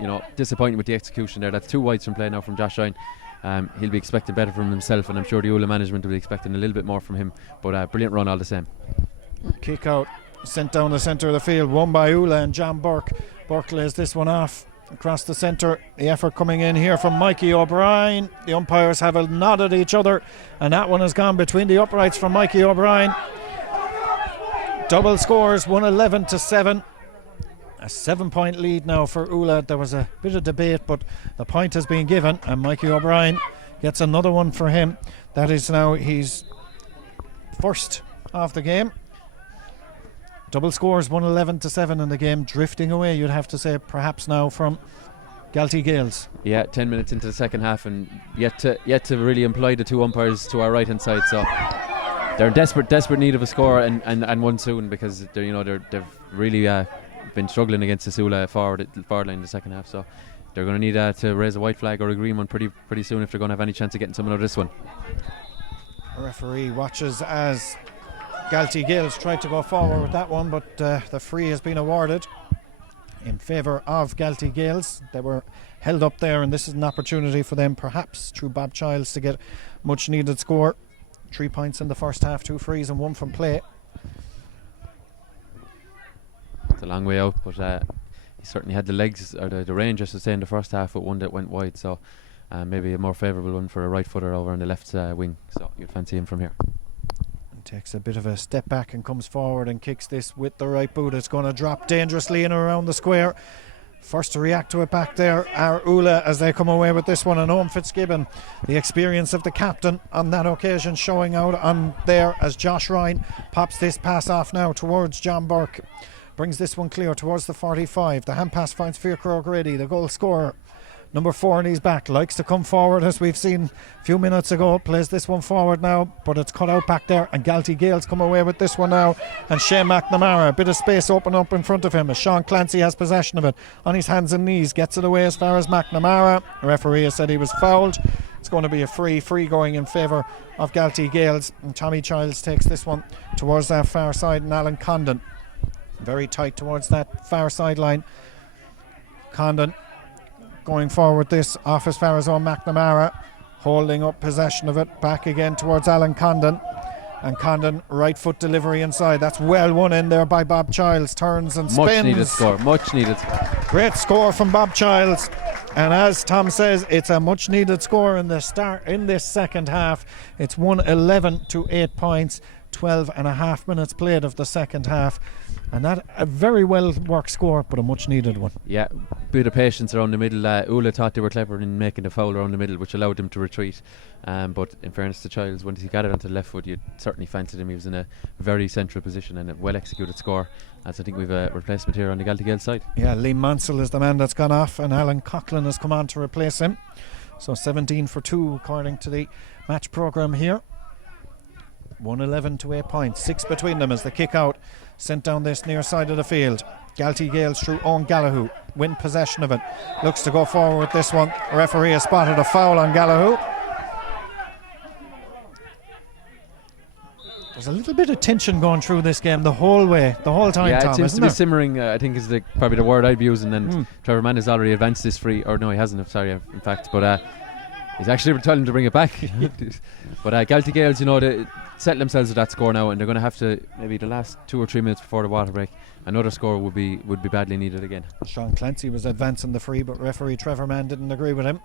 You know, disappointing with the execution there. That's 2 wides from play now from Josh Ryan. He'll be expecting better from himself, and I'm sure the Oola management will be expecting a little bit more from him. But brilliant run all the same. Kick out, sent down the centre of the field, won by Oola and John Burke. Burke lays this one off across the centre. The effort coming in here from Mikey O'Brien. The umpires have a nod at each other, and that one has gone between the uprights from Mikey O'Brien. Double scores, 111 to 7. A 7-point lead now for Oola. There was a bit of debate, but the point has been given, and Mikey O'Brien gets another one for him. That is now his first of the game. Double scores, 111 to 7 in the game, drifting away, you'd have to say, perhaps now from Galtee Gaels. Yeah, 10 minutes into the second half, and yet to really employ the 2 umpires to our right hand side. So they're in desperate need of a score and one soon, because they've really been struggling against the Oola forward line in the second half. So they're going to need to raise a white flag or a green one pretty soon if they're going to have any chance of getting something out of this one. The referee watches as Galtee Gaels tried to go forward with that one, but the free has been awarded in favour of Galtee Gaels. They were held up there, and this is an opportunity for them, perhaps through Bob Childs, to get much needed score. 3 points in the first half, 2 frees and 1 from play. It's a long way out, but he certainly had the legs, or the range, I should say, in the first half, with one that went wide, so maybe a more favourable one for a right footer over on the left wing, so you'd fancy him from here. Takes a bit of a step back and comes forward and kicks this with the right boot. It's going to drop dangerously in and around the square. First to react to it back there are Oola as they come away with this one, and Owen Fitzgibbon, the experience of the captain on that occasion, showing out on there as Josh Ryan pops this pass off now towards John Burke. Brings this one clear towards the 45. The hand pass finds Fiacre O'Grady, the goal scorer. Number 4 in his back, likes to come forward as we've seen a few minutes ago. Plays this one forward now, but it's cut out back there, and Galtee Gaels come away with this one now. And Shane McNamara, a bit of space open up in front of him as Sean Clancy has possession of it on his hands and knees, gets it away as far as McNamara. The referee has said he was fouled. It's going to be a free going in favour of Galtee Gaels, and Tommy Childs takes this one towards that far side, and Alan Condon very tight towards that far sideline. Condon going forward this off as far as Owen McNamara, holding up possession of it, back again towards Alan Condon, and Condon right foot delivery inside. That's well won in there by Bob Childs, turns and spins. Much needed score. Great score from Bob Childs, and as Tom says, it's a much needed score in the start in this second half. It's 1-11 to 8 points, 12 and a half minutes played of the second half, and that a very well worked score, but a much needed one. Yeah, bit of patience around the middle. Oola thought they were clever in making the foul around the middle, which allowed them to retreat, but in fairness to Childs, once he got it onto the left foot, you certainly fancied him. He was in a very central position and a well executed score, as I think we've a replacement here on the Galtee Gaels side. Yeah, Liam Mansell is the man that's gone off, and Alan Coughlin has come on to replace him. So 17 for 2 according to the match programme here. 1-11 to 8 points, 6 between them as the kick out sent down this near side of the field. Galtee Gaels through Owen Gallagher, win possession of it, looks to go forward with this one. Referee has spotted a foul on Gallagher. There's a little bit of tension going through this game the whole time. Yeah, Tom, it seems to be simmering, I think is probably the word I'd be using, and Trevor Mann has already advanced this free, or no, he hasn't, sorry, in fact, but he's actually telling him to bring it back. But Galtee Gaels, they settle themselves at that score now, and they're going to have to, maybe the last 2 or 3 minutes before the water break, another score would be badly needed again. Sean Clancy was advancing the free, but referee Trevor Mann didn't agree with him.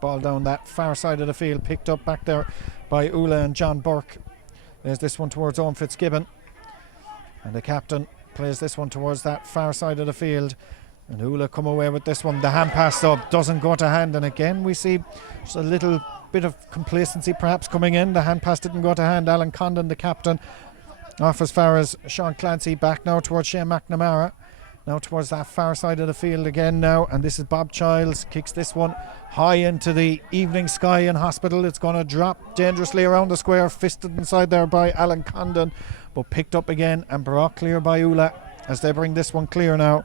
Ball down that far side of the field, picked up back there by Oola and John Burke. There's this one towards Owen Fitzgibbon, and the captain plays this one towards that far side of the field, and Oola come away with this one. The hand pass up doesn't go to hand, and again we see just a little bit of complacency perhaps coming in. The hand pass didn't go to hand. Alan Condon, the captain, off as far as Sean Clancy, back now towards Shane McNamara, now towards that far side of the field again now, and this is Bob Childs, kicks this one high into the evening sky in Hospital. It's going to drop dangerously around the square, fisted inside there by Alan Condon, but picked up again and brought clear by Oola as they bring this one clear now.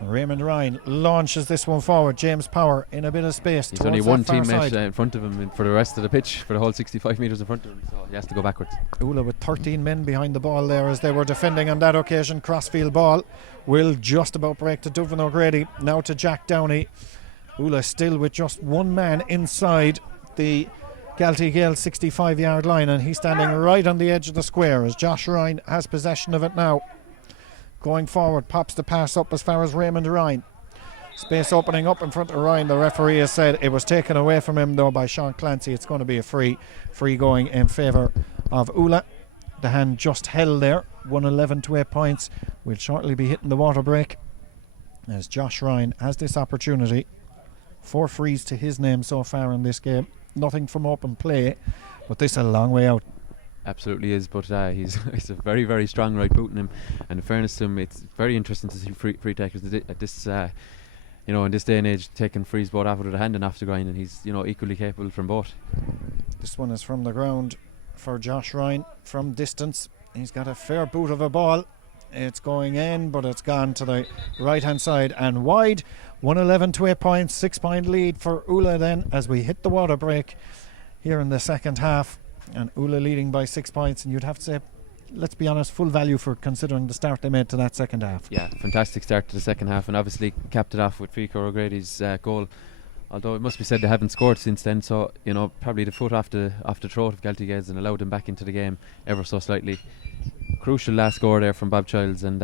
Raymond Ryan launches this one forward. James Power in a bit of space. He's only one teammate in front of him for the rest of the pitch, for the whole 65 metres in front of him, so he has to go backwards. Oola with 13 men behind the ball there as they were defending on that occasion. Crossfield ball will just about break to Duvan O'Grady. Now to Jack Downey. Oola still with just one man inside the Galtee Gaels 65-yard line, and he's standing right on the edge of the square as Josh Ryan has possession of it now. Going forward, pops the pass up as far as Raymond Ryan. Space opening up in front of Ryan. The referee has said it was taken away from him though by Sean Clancy. It's going to be a free going in favour of Oola. The hand just held there. 1-11 to 8 points. We'll shortly be hitting the water break as Josh Ryan has this opportunity. 4 frees to his name so far in this game. Nothing from open play, but this is a long way out. Absolutely is, but he's a very, very strong right boot in him, and in fairness to him, it's very interesting to see free takers at this in this day and age, taking frees both out of the hand and off the ground, and he's equally capable from both. This one is from the ground for Josh Ryan from distance. He's got a fair boot of a ball. It's going in, but it's gone to the right hand side and wide. 1-11 to 8 points, 6 point lead for Oola then as we hit the water break here in the second half. And Oola leading by 6 points, and you'd have to say, let's be honest, full value for considering the start they made to that second half. Yeah, fantastic start to the second half, and obviously capped it off with Fiacre O'Grady's goal Although it must be said they haven't scored since then, so probably the foot off the throat of Galtee Gaels and allowed them back into the game ever so slightly. Crucial last score there from Bob Childs, and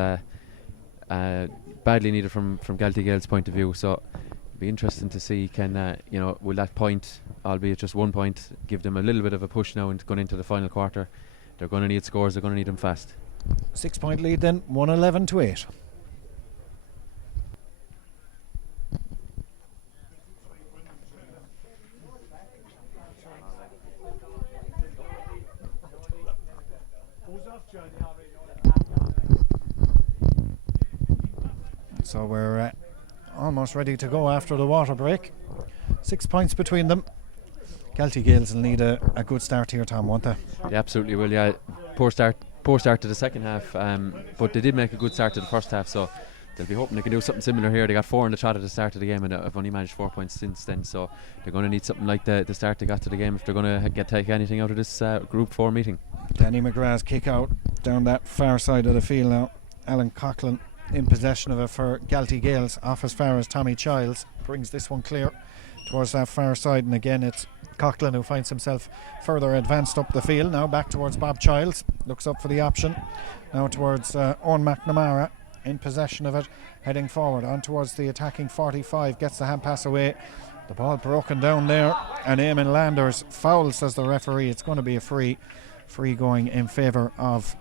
badly needed from Galtee Gaels' point of view. So it'll be interesting to see will that point, albeit just 1 point, give them a little bit of a push now and going into the final quarter. They're going to need scores. They're going to need them fast. 6 point lead then, 111-8. So we're almost ready to go after the water break. 6 points between them. Galtee Gaels will need a good start here, Tom, won't they? They absolutely will, yeah. Poor start to the second half, but they did make a good start to the first half, so they'll be hoping they can do something similar here. They got 4 in the trot at the start of the game and have only managed 4 points since then, so they're going to need something like the start they got to the game if they're going to take anything out of this Group 4 meeting. Danny McGrath's kick out down that far side of the field now. Alan Coughlin in possession of it for Galtee Gaels, off as far as Tommy Childs. Brings this one clear towards that far side, and again it's Coughlin who finds himself further advanced up the field. Now back towards Bob Childs, looks up for the option. Now towards Owen McNamara in possession of it, heading forward on towards the attacking 45, gets the hand pass away. The ball broken down there, and Eamon Landers foul, says the referee. It's going to be a free going in favour of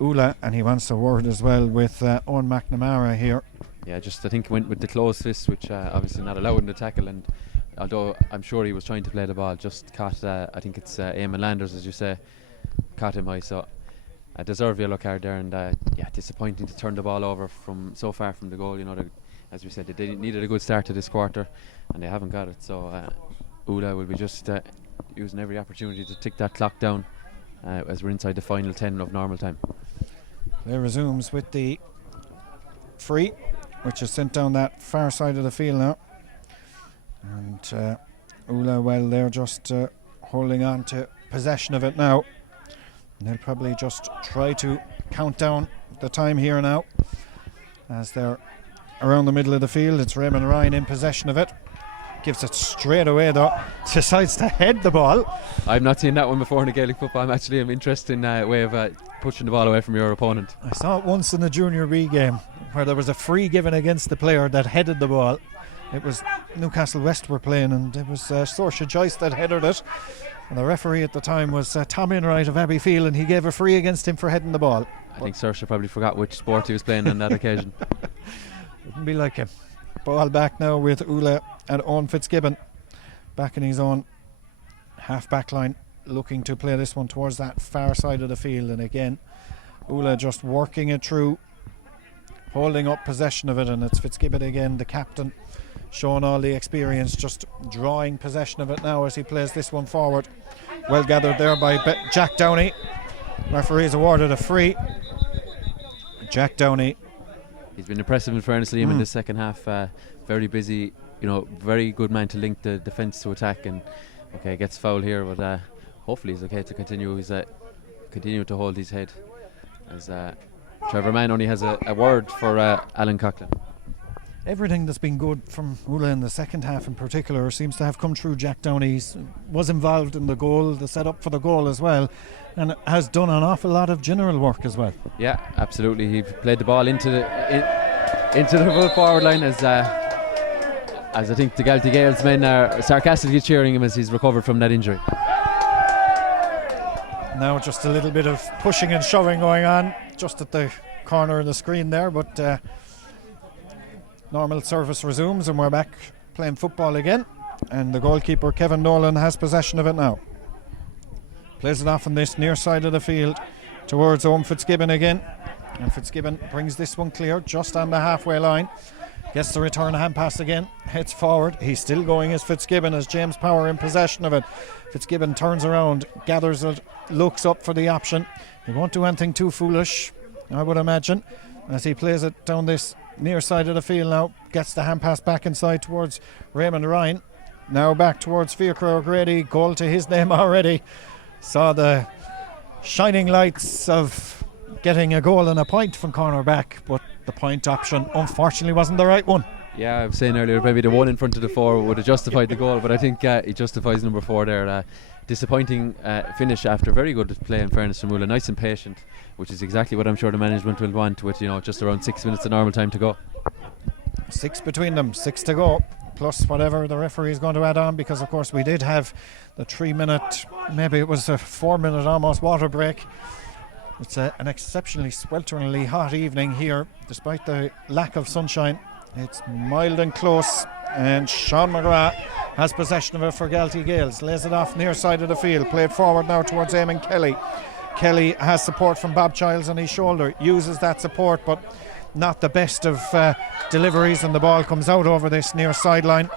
Oola, and he wants a word as well with Owen McNamara here. Yeah, I think went with the closed fist, which obviously not allowed in the tackle, and although I'm sure he was trying to play the ball, just caught, I think it's Eamon Landers, as you say, caught him high, so a deserved yellow card there, and disappointing to turn the ball over from so far from the goal. As we said, they needed a good start to this quarter, and they haven't got it, so Oola will be just using every opportunity to tick that clock down as we're inside the final 10 of normal time. Play resumes with the free, which is sent down that far side of the field now. And Oola, well, they're just holding on to possession of it now. And they'll probably just try to count down the time here now as they're around the middle of the field. It's Raymond Ryan in possession of it. Gives it straight away though. Decides to head the ball. I've not seen that one before in a Gaelic football. I'm interested in a way of pushing the ball away from your opponent. I saw it once in the Junior B game where there was a free given against the player that headed the ball. It was Newcastle West were playing, and it was Saoirse Joyce that headed it. And the referee at the time was Tom Enright of Abbeyfield, and he gave a free against him for heading the ball. I think Saoirse probably forgot which sport he was playing on that occasion. Wouldn't be like him. Ball back now with Oola and Owen Fitzgibbon back in his own half back line, looking to play this one towards that far side of the field. And again, Oola just working it through, holding up possession of it, and it's Fitzgibbon again, the captain, showing all the experience, just drawing possession of it now as he plays this one forward. Well gathered there by Jack Downey. Referee's awarded a free. Jack Downey, he's been impressive in fairness, Liam, in the second half. Very busy, very good man to link the defence to attack, and gets foul here, but hopefully he's okay to continue. He's continue to hold his head as Trevor Mann only has a word for Alan Coughlin. Everything that's been good from Oola in the second half in particular seems to have come through Jack Downey. He was involved in the goal, the setup for the goal as well, and has done an awful lot of general work as well. Yeah, absolutely. He played the ball into the full forward line as I think the Galtee Gaels men are sarcastically cheering him as he's recovered from that injury. Now just a little bit of pushing and shoving going on just at the corner of the screen there, but normal service resumes and we're back playing football again, and the goalkeeper Kevin Nolan has possession of it now. Plays it off on this near side of the field towards Owen Fitzgibbon again, and Fitzgibbon brings this one clear just on the halfway line. Gets the return hand pass again, heads forward. He's still going as Fitzgibbon, as James Power in possession of it. Fitzgibbon turns around, gathers it, looks up for the option. He won't do anything too foolish, I would imagine, as he plays it down this near side of the field now. Gets the hand pass back inside towards Raymond Ryan. Now back towards Fiacre O'Grady. Goal to his name already. Saw the shining lights of getting a goal and a point from cornerback, but the point option unfortunately wasn't the right one. Yeah, I was saying earlier maybe the one in front of the 4 would have justified the goal, but I think it justifies number 4 there. Disappointing finish after very good play, in fairness, from Oola. Nice and patient, which is exactly what I'm sure the management will want, with just around 6 minutes of normal time to go. 6 between them, 6 to go, plus whatever the referee is going to add on, because of course we did have the 3-minute, maybe it was a 4-minute almost water break. It's an exceptionally swelteringly hot evening here, despite the lack of sunshine. It's mild and close, and Sean McGrath has possession of it for Galtee Gaels. Lays it off near side of the field, played forward now towards Eamon Kelly. Kelly has support from Bob Childs on his shoulder, uses that support, but not the best of deliveries, and the ball comes out over this near sideline,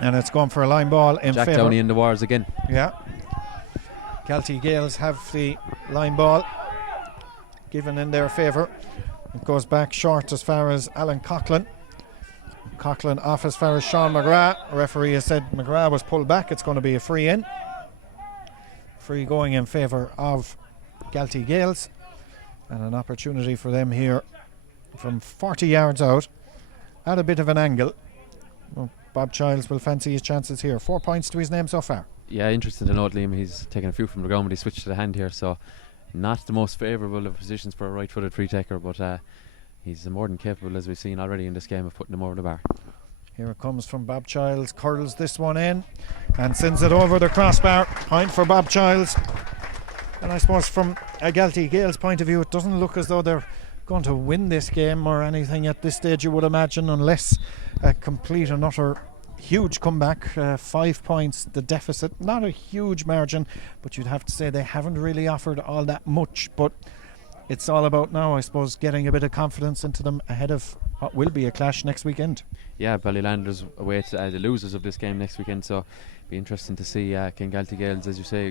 and it's gone for a line ball in favour. Jack Downey in the wars again. Yeah. Galtee Gaels have the line ball given in their favour. It goes back short as far as Alan Coughlin. Coughlin off as far as Sean McGrath. Referee has said McGrath was pulled back. It's going to be a free in. Free going in favour of Galtee Gaels, and an opportunity for them here from 40 yards out at a bit of an angle. Well, Bob Childs will fancy his chances here. 4 points to his name so far. Yeah, interesting to note, Liam, he's taken a few from the ground, but he switched to the hand here, so not the most favourable of positions for a right-footed free taker, but he's more than capable, as we've seen already in this game, of putting them over the bar. Here it comes from Bob Childs, curls this one in and sends it over the crossbar. Point for Bob Childs. And I suppose from a Galtee Gaels point of view, it doesn't look as though they're going to win this game or anything at this stage, you would imagine, unless a complete and utter huge comeback. 5 points the deficit, not a huge margin, but you'd have to say they haven't really offered all that much. But it's all about now, I suppose, getting a bit of confidence into them ahead of what will be a clash next weekend. Yeah, Ballylanders away to the losers of this game next weekend, so be interesting to see can Galtee Gaels, as you say,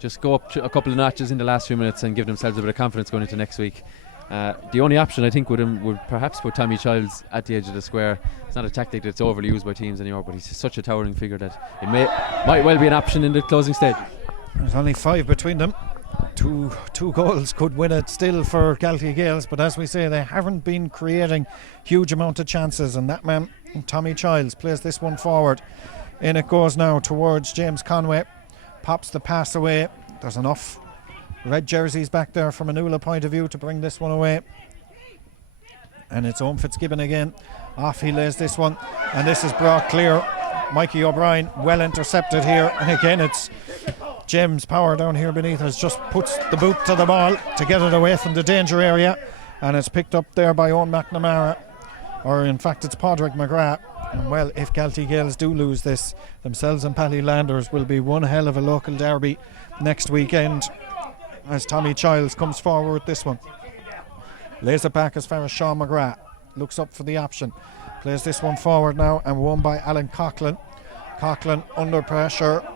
just go up a couple of notches in the last few minutes and give themselves a bit of confidence going into next week. The only option I think would perhaps put Tommy Childs at the edge of the square. It's not a tactic that's overly used by teams anymore, but he's such a towering figure that it might well be an option in the closing stage. There's only 5 between them. Two goals could win it still for Galtee Gaels, but as we say, they haven't been creating huge amount of chances, and that man, Tommy Childs, plays this one forward. In it goes now towards James Conway, pops the pass away. There's enough red jerseys back there from an Oola point of view to bring this one away, and it's Owen Fitzgibbon again. Off he lays this one, and this is brought clear. Mikey O'Brien well intercepted here, and again it's James Power down here beneath us, just puts the boot to the ball to get it away from the danger area, and it's picked up there by Owen McNamara, or in fact it's Padraig McGrath. And well, if Galtee Gaels do lose this, themselves and Ballylanders will be one hell of a local derby next weekend, as Tommy Childs comes forward with this one. Lays it back as far as Sean McGrath, looks up for the option, plays this one forward now, and won by Alan Coughlin. Coughlin under pressure,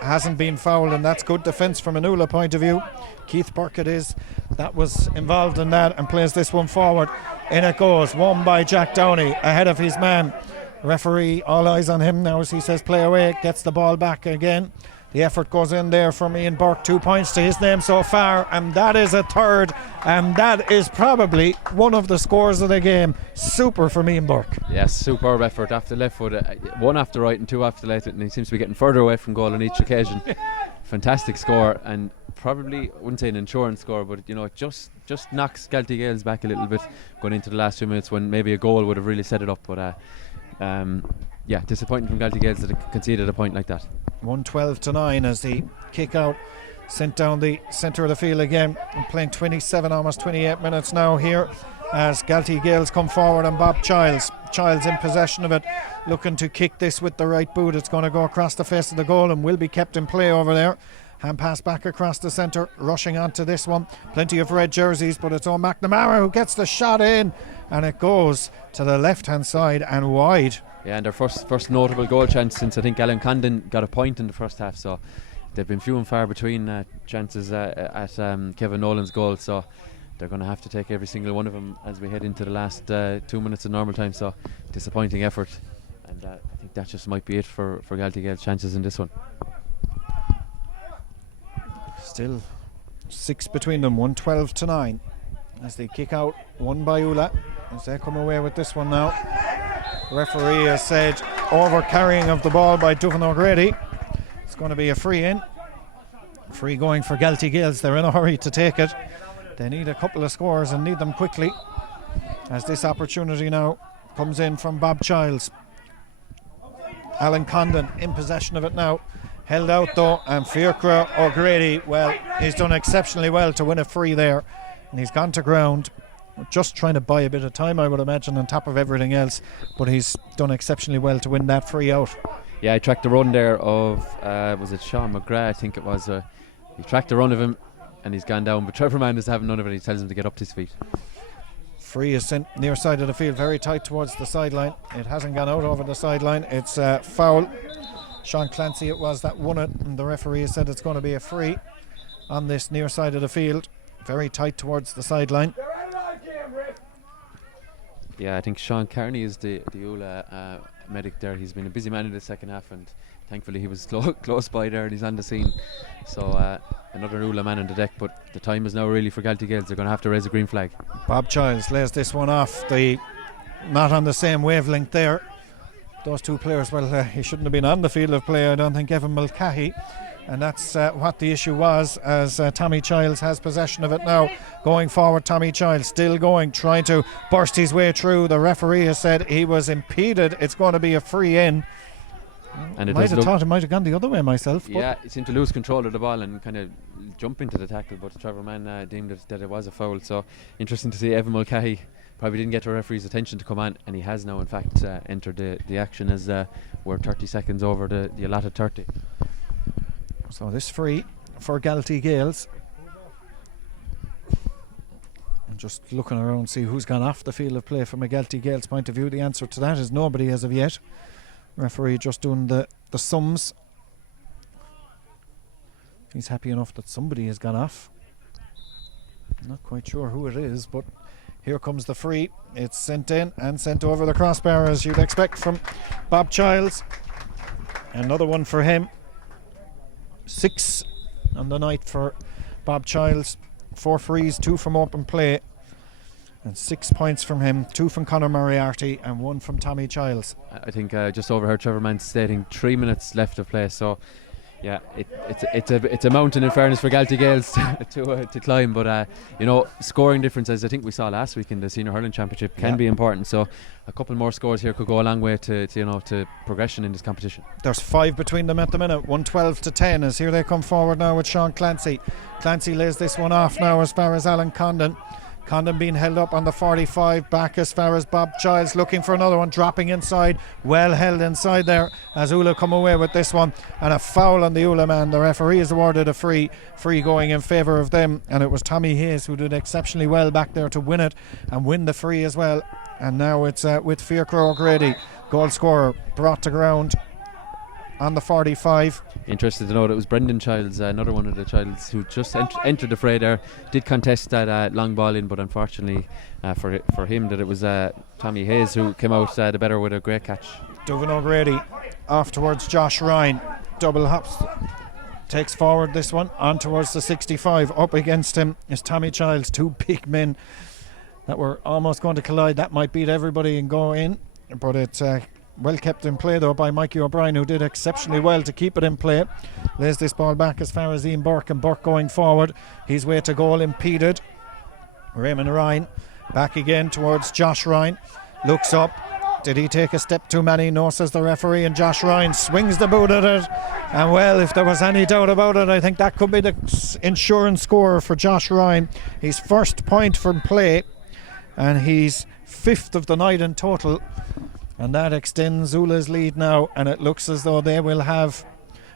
hasn't been fouled, and that's good defence from an Oola point of view. Keith Burkett that was involved in that, and plays this one forward. In it goes, won by Jack Downey, ahead of his man. Referee, all eyes on him now as he says play away, gets the ball back again. The effort goes in there from Ian Burke, 2 points to his name so far, and that is a third, and that is probably one of the scores of the game. Super from Ian Burke. Yes, superb effort after left foot, 1 after right and 2 after left, and he seems to be getting further away from goal on each occasion. Fantastic score, and probably, I wouldn't say an insurance score, but it just knocks Galtee Gaels back a little bit going into the last 2 minutes when maybe a goal would have really set it up. But yeah, disappointing from Galtee Gaels that it conceded a point like that. 112-9 as the kick out sent down the centre of the field again. And playing 27, almost 28 minutes now here as Galtee Gaels come forward, and Bob Childs in possession of it, looking to kick this with the right boot. It's going to go across the face of the goal and will be kept in play over there. Hand pass back across the centre, rushing onto this one. Plenty of red jerseys, but it's Owen McNamara who gets the shot in, and it goes to the left hand side and wide. Yeah, and their first notable goal chance since I think Alan Condon got a point in the first half, so they've been few and far between chances at Kevin Nolan's goal, so they're going to have to take every single one of them as we head into the last 2 minutes of normal time. So disappointing effort, and I think that just might be it for Galtee Gaels' chances in this one. Still 6 between them, 112-9 as they kick out, won by Oola as they come away with this one now. Referee has said over carrying of the ball by Duvan O'Grady. It's going to be a free in. Free going for Galtee Gaels. They're in a hurry to take it. They need a couple of scores and need them quickly, as this opportunity now comes in from Bob Childs. Alan Condon in possession of it now. Held out though, and Fiacre O'Grady, well, he's done exceptionally well to win a free there, and he's gone to ground. Just trying to buy a bit of time, I would imagine, on top of everything else, but he's done exceptionally well to win that free out. Yeah, I tracked the run there of, was it Sean McGrath, I think it was. He tracked the run of him and he's gone down, but Trevor Mann is having none of it. He tells him to get up to his feet. Free is sent near side of the field, very tight towards the sideline. It hasn't gone out over the sideline. It's foul. Sean Clancy it was that won it, and the referee has said it's going to be a free on this near side of the field, very tight towards the sideline. Yeah, I think Sean Carney is the Oola medic there. He's been a busy man in the second half, and thankfully he was close by there and he's on the scene. So another Oola man on the deck, but the time is now really for Galtee Gaels. They're going to have to raise a green flag. Bob Childs lays this one off. Not on the same wavelength there. Those two players, well, he shouldn't have been on the field of play, I don't think, Evan Mulcahy. And that's what the issue was, as Tommy Childs has possession of it now. Going forward, Tommy Childs still going, trying to burst his way through. The referee has said he was impeded. It's going to be a free in. And I might have thought it might have gone the other way myself. Yeah, it seemed to lose control of the ball and kind of jump into the tackle, but Trevor Mann deemed that it was a foul. So interesting to see. Evan Mulcahy probably didn't get the referee's attention to come on, and he has now in fact entered the action, as we're 30 seconds over the allotted 30. So this free for Galtee Gaels. I'm just looking around, see who's gone off the field of play from a Galtee Gaels point of view. The answer to that is nobody as of yet. Referee just doing the sums. He's happy enough that somebody has gone off. Not quite sure who it is, but here comes the free. It's sent in and sent over the crossbar, as you'd expect from Bob Childs. Another one for him. 6 on the night for Bob Childs. 4 frees, 2 from open play, and 6 points from him. 2 from Conor Moriarty and 1 from Tommy Childs. I think just overheard Trevor Mann stating 3 minutes left of play, so yeah, it's a mountain in fairness for Galtee Gaels to climb, but scoring differences, I think we saw last week in the Senior Hurling Championship, can be important. So a couple more scores here could go a long way to progression in this competition. There's 5 between them at the minute, 112 to 10, as here they come forward now with Sean Clancy. Clancy lays this one off now as far as Alan Condon. Condon being held up on the 45, back as far as Bob Childs, looking for another one, dropping inside, well held inside there as Oola come away with this one, and a foul on the Oola man. The referee has awarded a free going in favour of them, and it was Tommy Hayes who did exceptionally well back there to win it and win the free as well. And now it's with Fiacre O'Grady, goal scorer, brought to ground on the 45. Interested to know that it was Brendan Childs, another one of the Childs, who just entered the fray there. Did contest that long ball in, but unfortunately for him that it was Tommy Hayes who came out the better with a great catch. Duvan O'Grady off towards Josh Ryan, double hops, takes forward this one on towards the 65. Up against him is Tommy Childs, 2 big men that were almost going to collide. That might beat everybody and go in, but it's well kept in play though by Mikey O'Brien, who did exceptionally well to keep it in play. Lays this ball back as far as Ian Burke, and Burke going forward, his way to goal impeded. Raymond Ryan back again towards Josh Ryan, looks up. Did he take a step too many? No, says the referee, and Josh Ryan swings the boot at it. And well, if there was any doubt about it, I think that could be the insurance score for Josh Ryan. His first point from play, and he's 5th of the night in total. And that extends Oola's lead now, and it looks as though they will have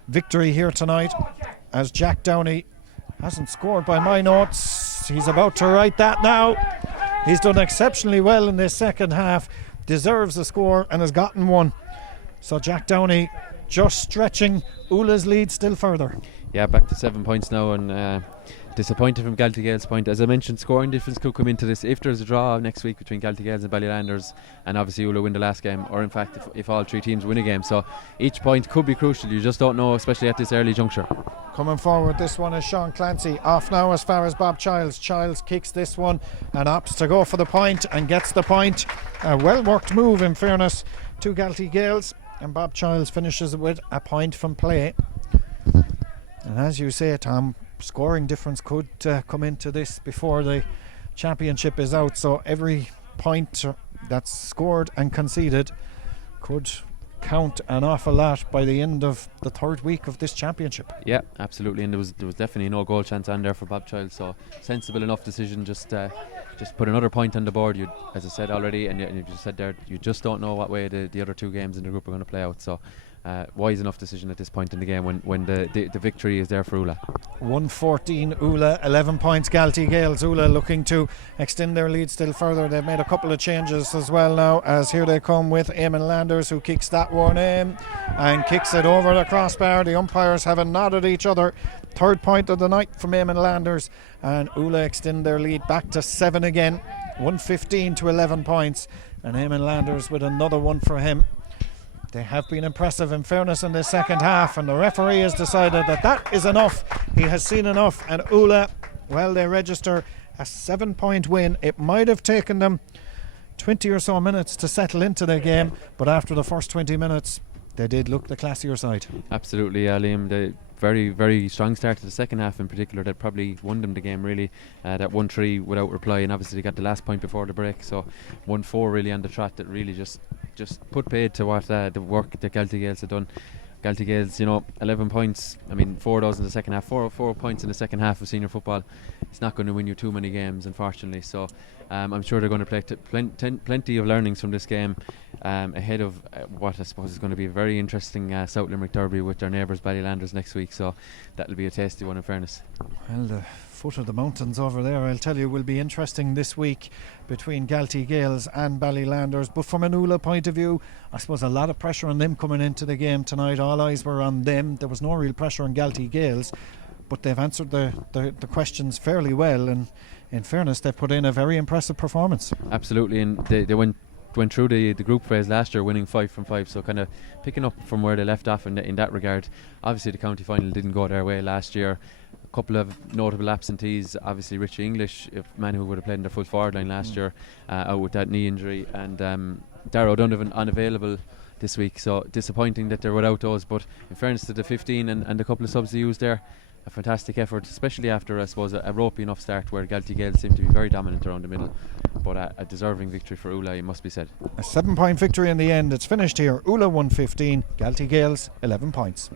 victory here tonight, as Jack Downey hasn't scored by my notes. He's about to write that now. He's done exceptionally well in this second half, deserves a score and has gotten one. So Jack Downey just stretching Oola's lead still further. Yeah, back to 7 points now, and disappointed from Galtee Gaels' point. As I mentioned, scoring difference could come into this if there's a draw next week between Galtee Gaels and Ballylanders, and obviously Oola win the last game, or in fact if all 3 teams win a game. So each point could be crucial. You just don't know, especially at this early juncture. Coming forward, this one is Sean Clancy. Off now as far as Bob Childs. Childs kicks this one and opts to go for the point and gets the point. A well worked move in fairness to Galtee Gaels, and Bob Childs finishes it with a point from play. And as you say, Tom, scoring difference could come into this before the championship is out, so every point that's scored and conceded could count an awful lot by the end of the third week of this championship. Yeah, absolutely, and there was definitely no goal chance on there for Bob Child, so sensible enough decision. Just put another point on the board. You, as I said already, and you just said there, you just don't know what way the other two games in the group are going to play out. So wise enough decision at this point in the game when the victory is there for Oola. 114 Oola, 11 points Galtee Gaels. Oola looking to extend their lead still further. They've made a couple of changes as well now, as here they come with Eamon Landers, who kicks that one in and kicks it over the crossbar. The umpires have a nod at each other. Third point of the night from Eamon Landers, and Oola extend their lead back to 7 again, 115 to 11 points, and Eamon Landers with another one for him. They have been impressive in fairness in this second half, and the referee has decided that is enough. He has seen enough, and Oola, well, they register a 7-point win. It might have taken them 20 or so minutes to settle into the game, but after the first 20 minutes they did look the classier side. Absolutely, Liam. The very, very strong start to the second half in particular that probably won them the game really. That 1-3 without reply, and obviously they got the last point before the break, so 1-4 really on the trot that really just put paid to what the work that Galtee Gaels had done. Galtee Gaels, 11 points. I mean, 4 of those in the second half. 4 points in the second half of senior football. It's not going to win you too many games, unfortunately. So I'm sure they're going to play plenty of learnings from this game ahead of what I suppose is going to be a very interesting South Limerick derby with their neighbours Ballylanders next week. So that'll be a tasty one in fairness. Well, the foot of the mountains over there, I'll tell you, will be interesting this week between Galtee Gaels and Ballylanders. But from an Oola point of view, I suppose a lot of pressure on them coming into the game tonight. All eyes were on them. There was no real pressure on Galtee Gaels, but they've answered the questions fairly well, and in fairness they've put in a very impressive performance. Absolutely, and they went through the group phase last year winning 5 from 5, so kind of picking up from where they left off in that regard. Obviously the county final didn't go their way last year. A couple of notable absentees, obviously Richie English, a man who would have played in the full forward line last year, out with that knee injury, and Darragh O'Donovan unavailable this week, so disappointing that they're without those. But in fairness to the 15 and a couple of subs they used there, a fantastic effort, especially after I suppose a ropey enough start where Galtee Gaels seemed to be very dominant around the middle. But a deserving victory for Oola, it must be said. A 7-point victory in the end. It's finished here. Oola 115, Galtee Gaels 11 points.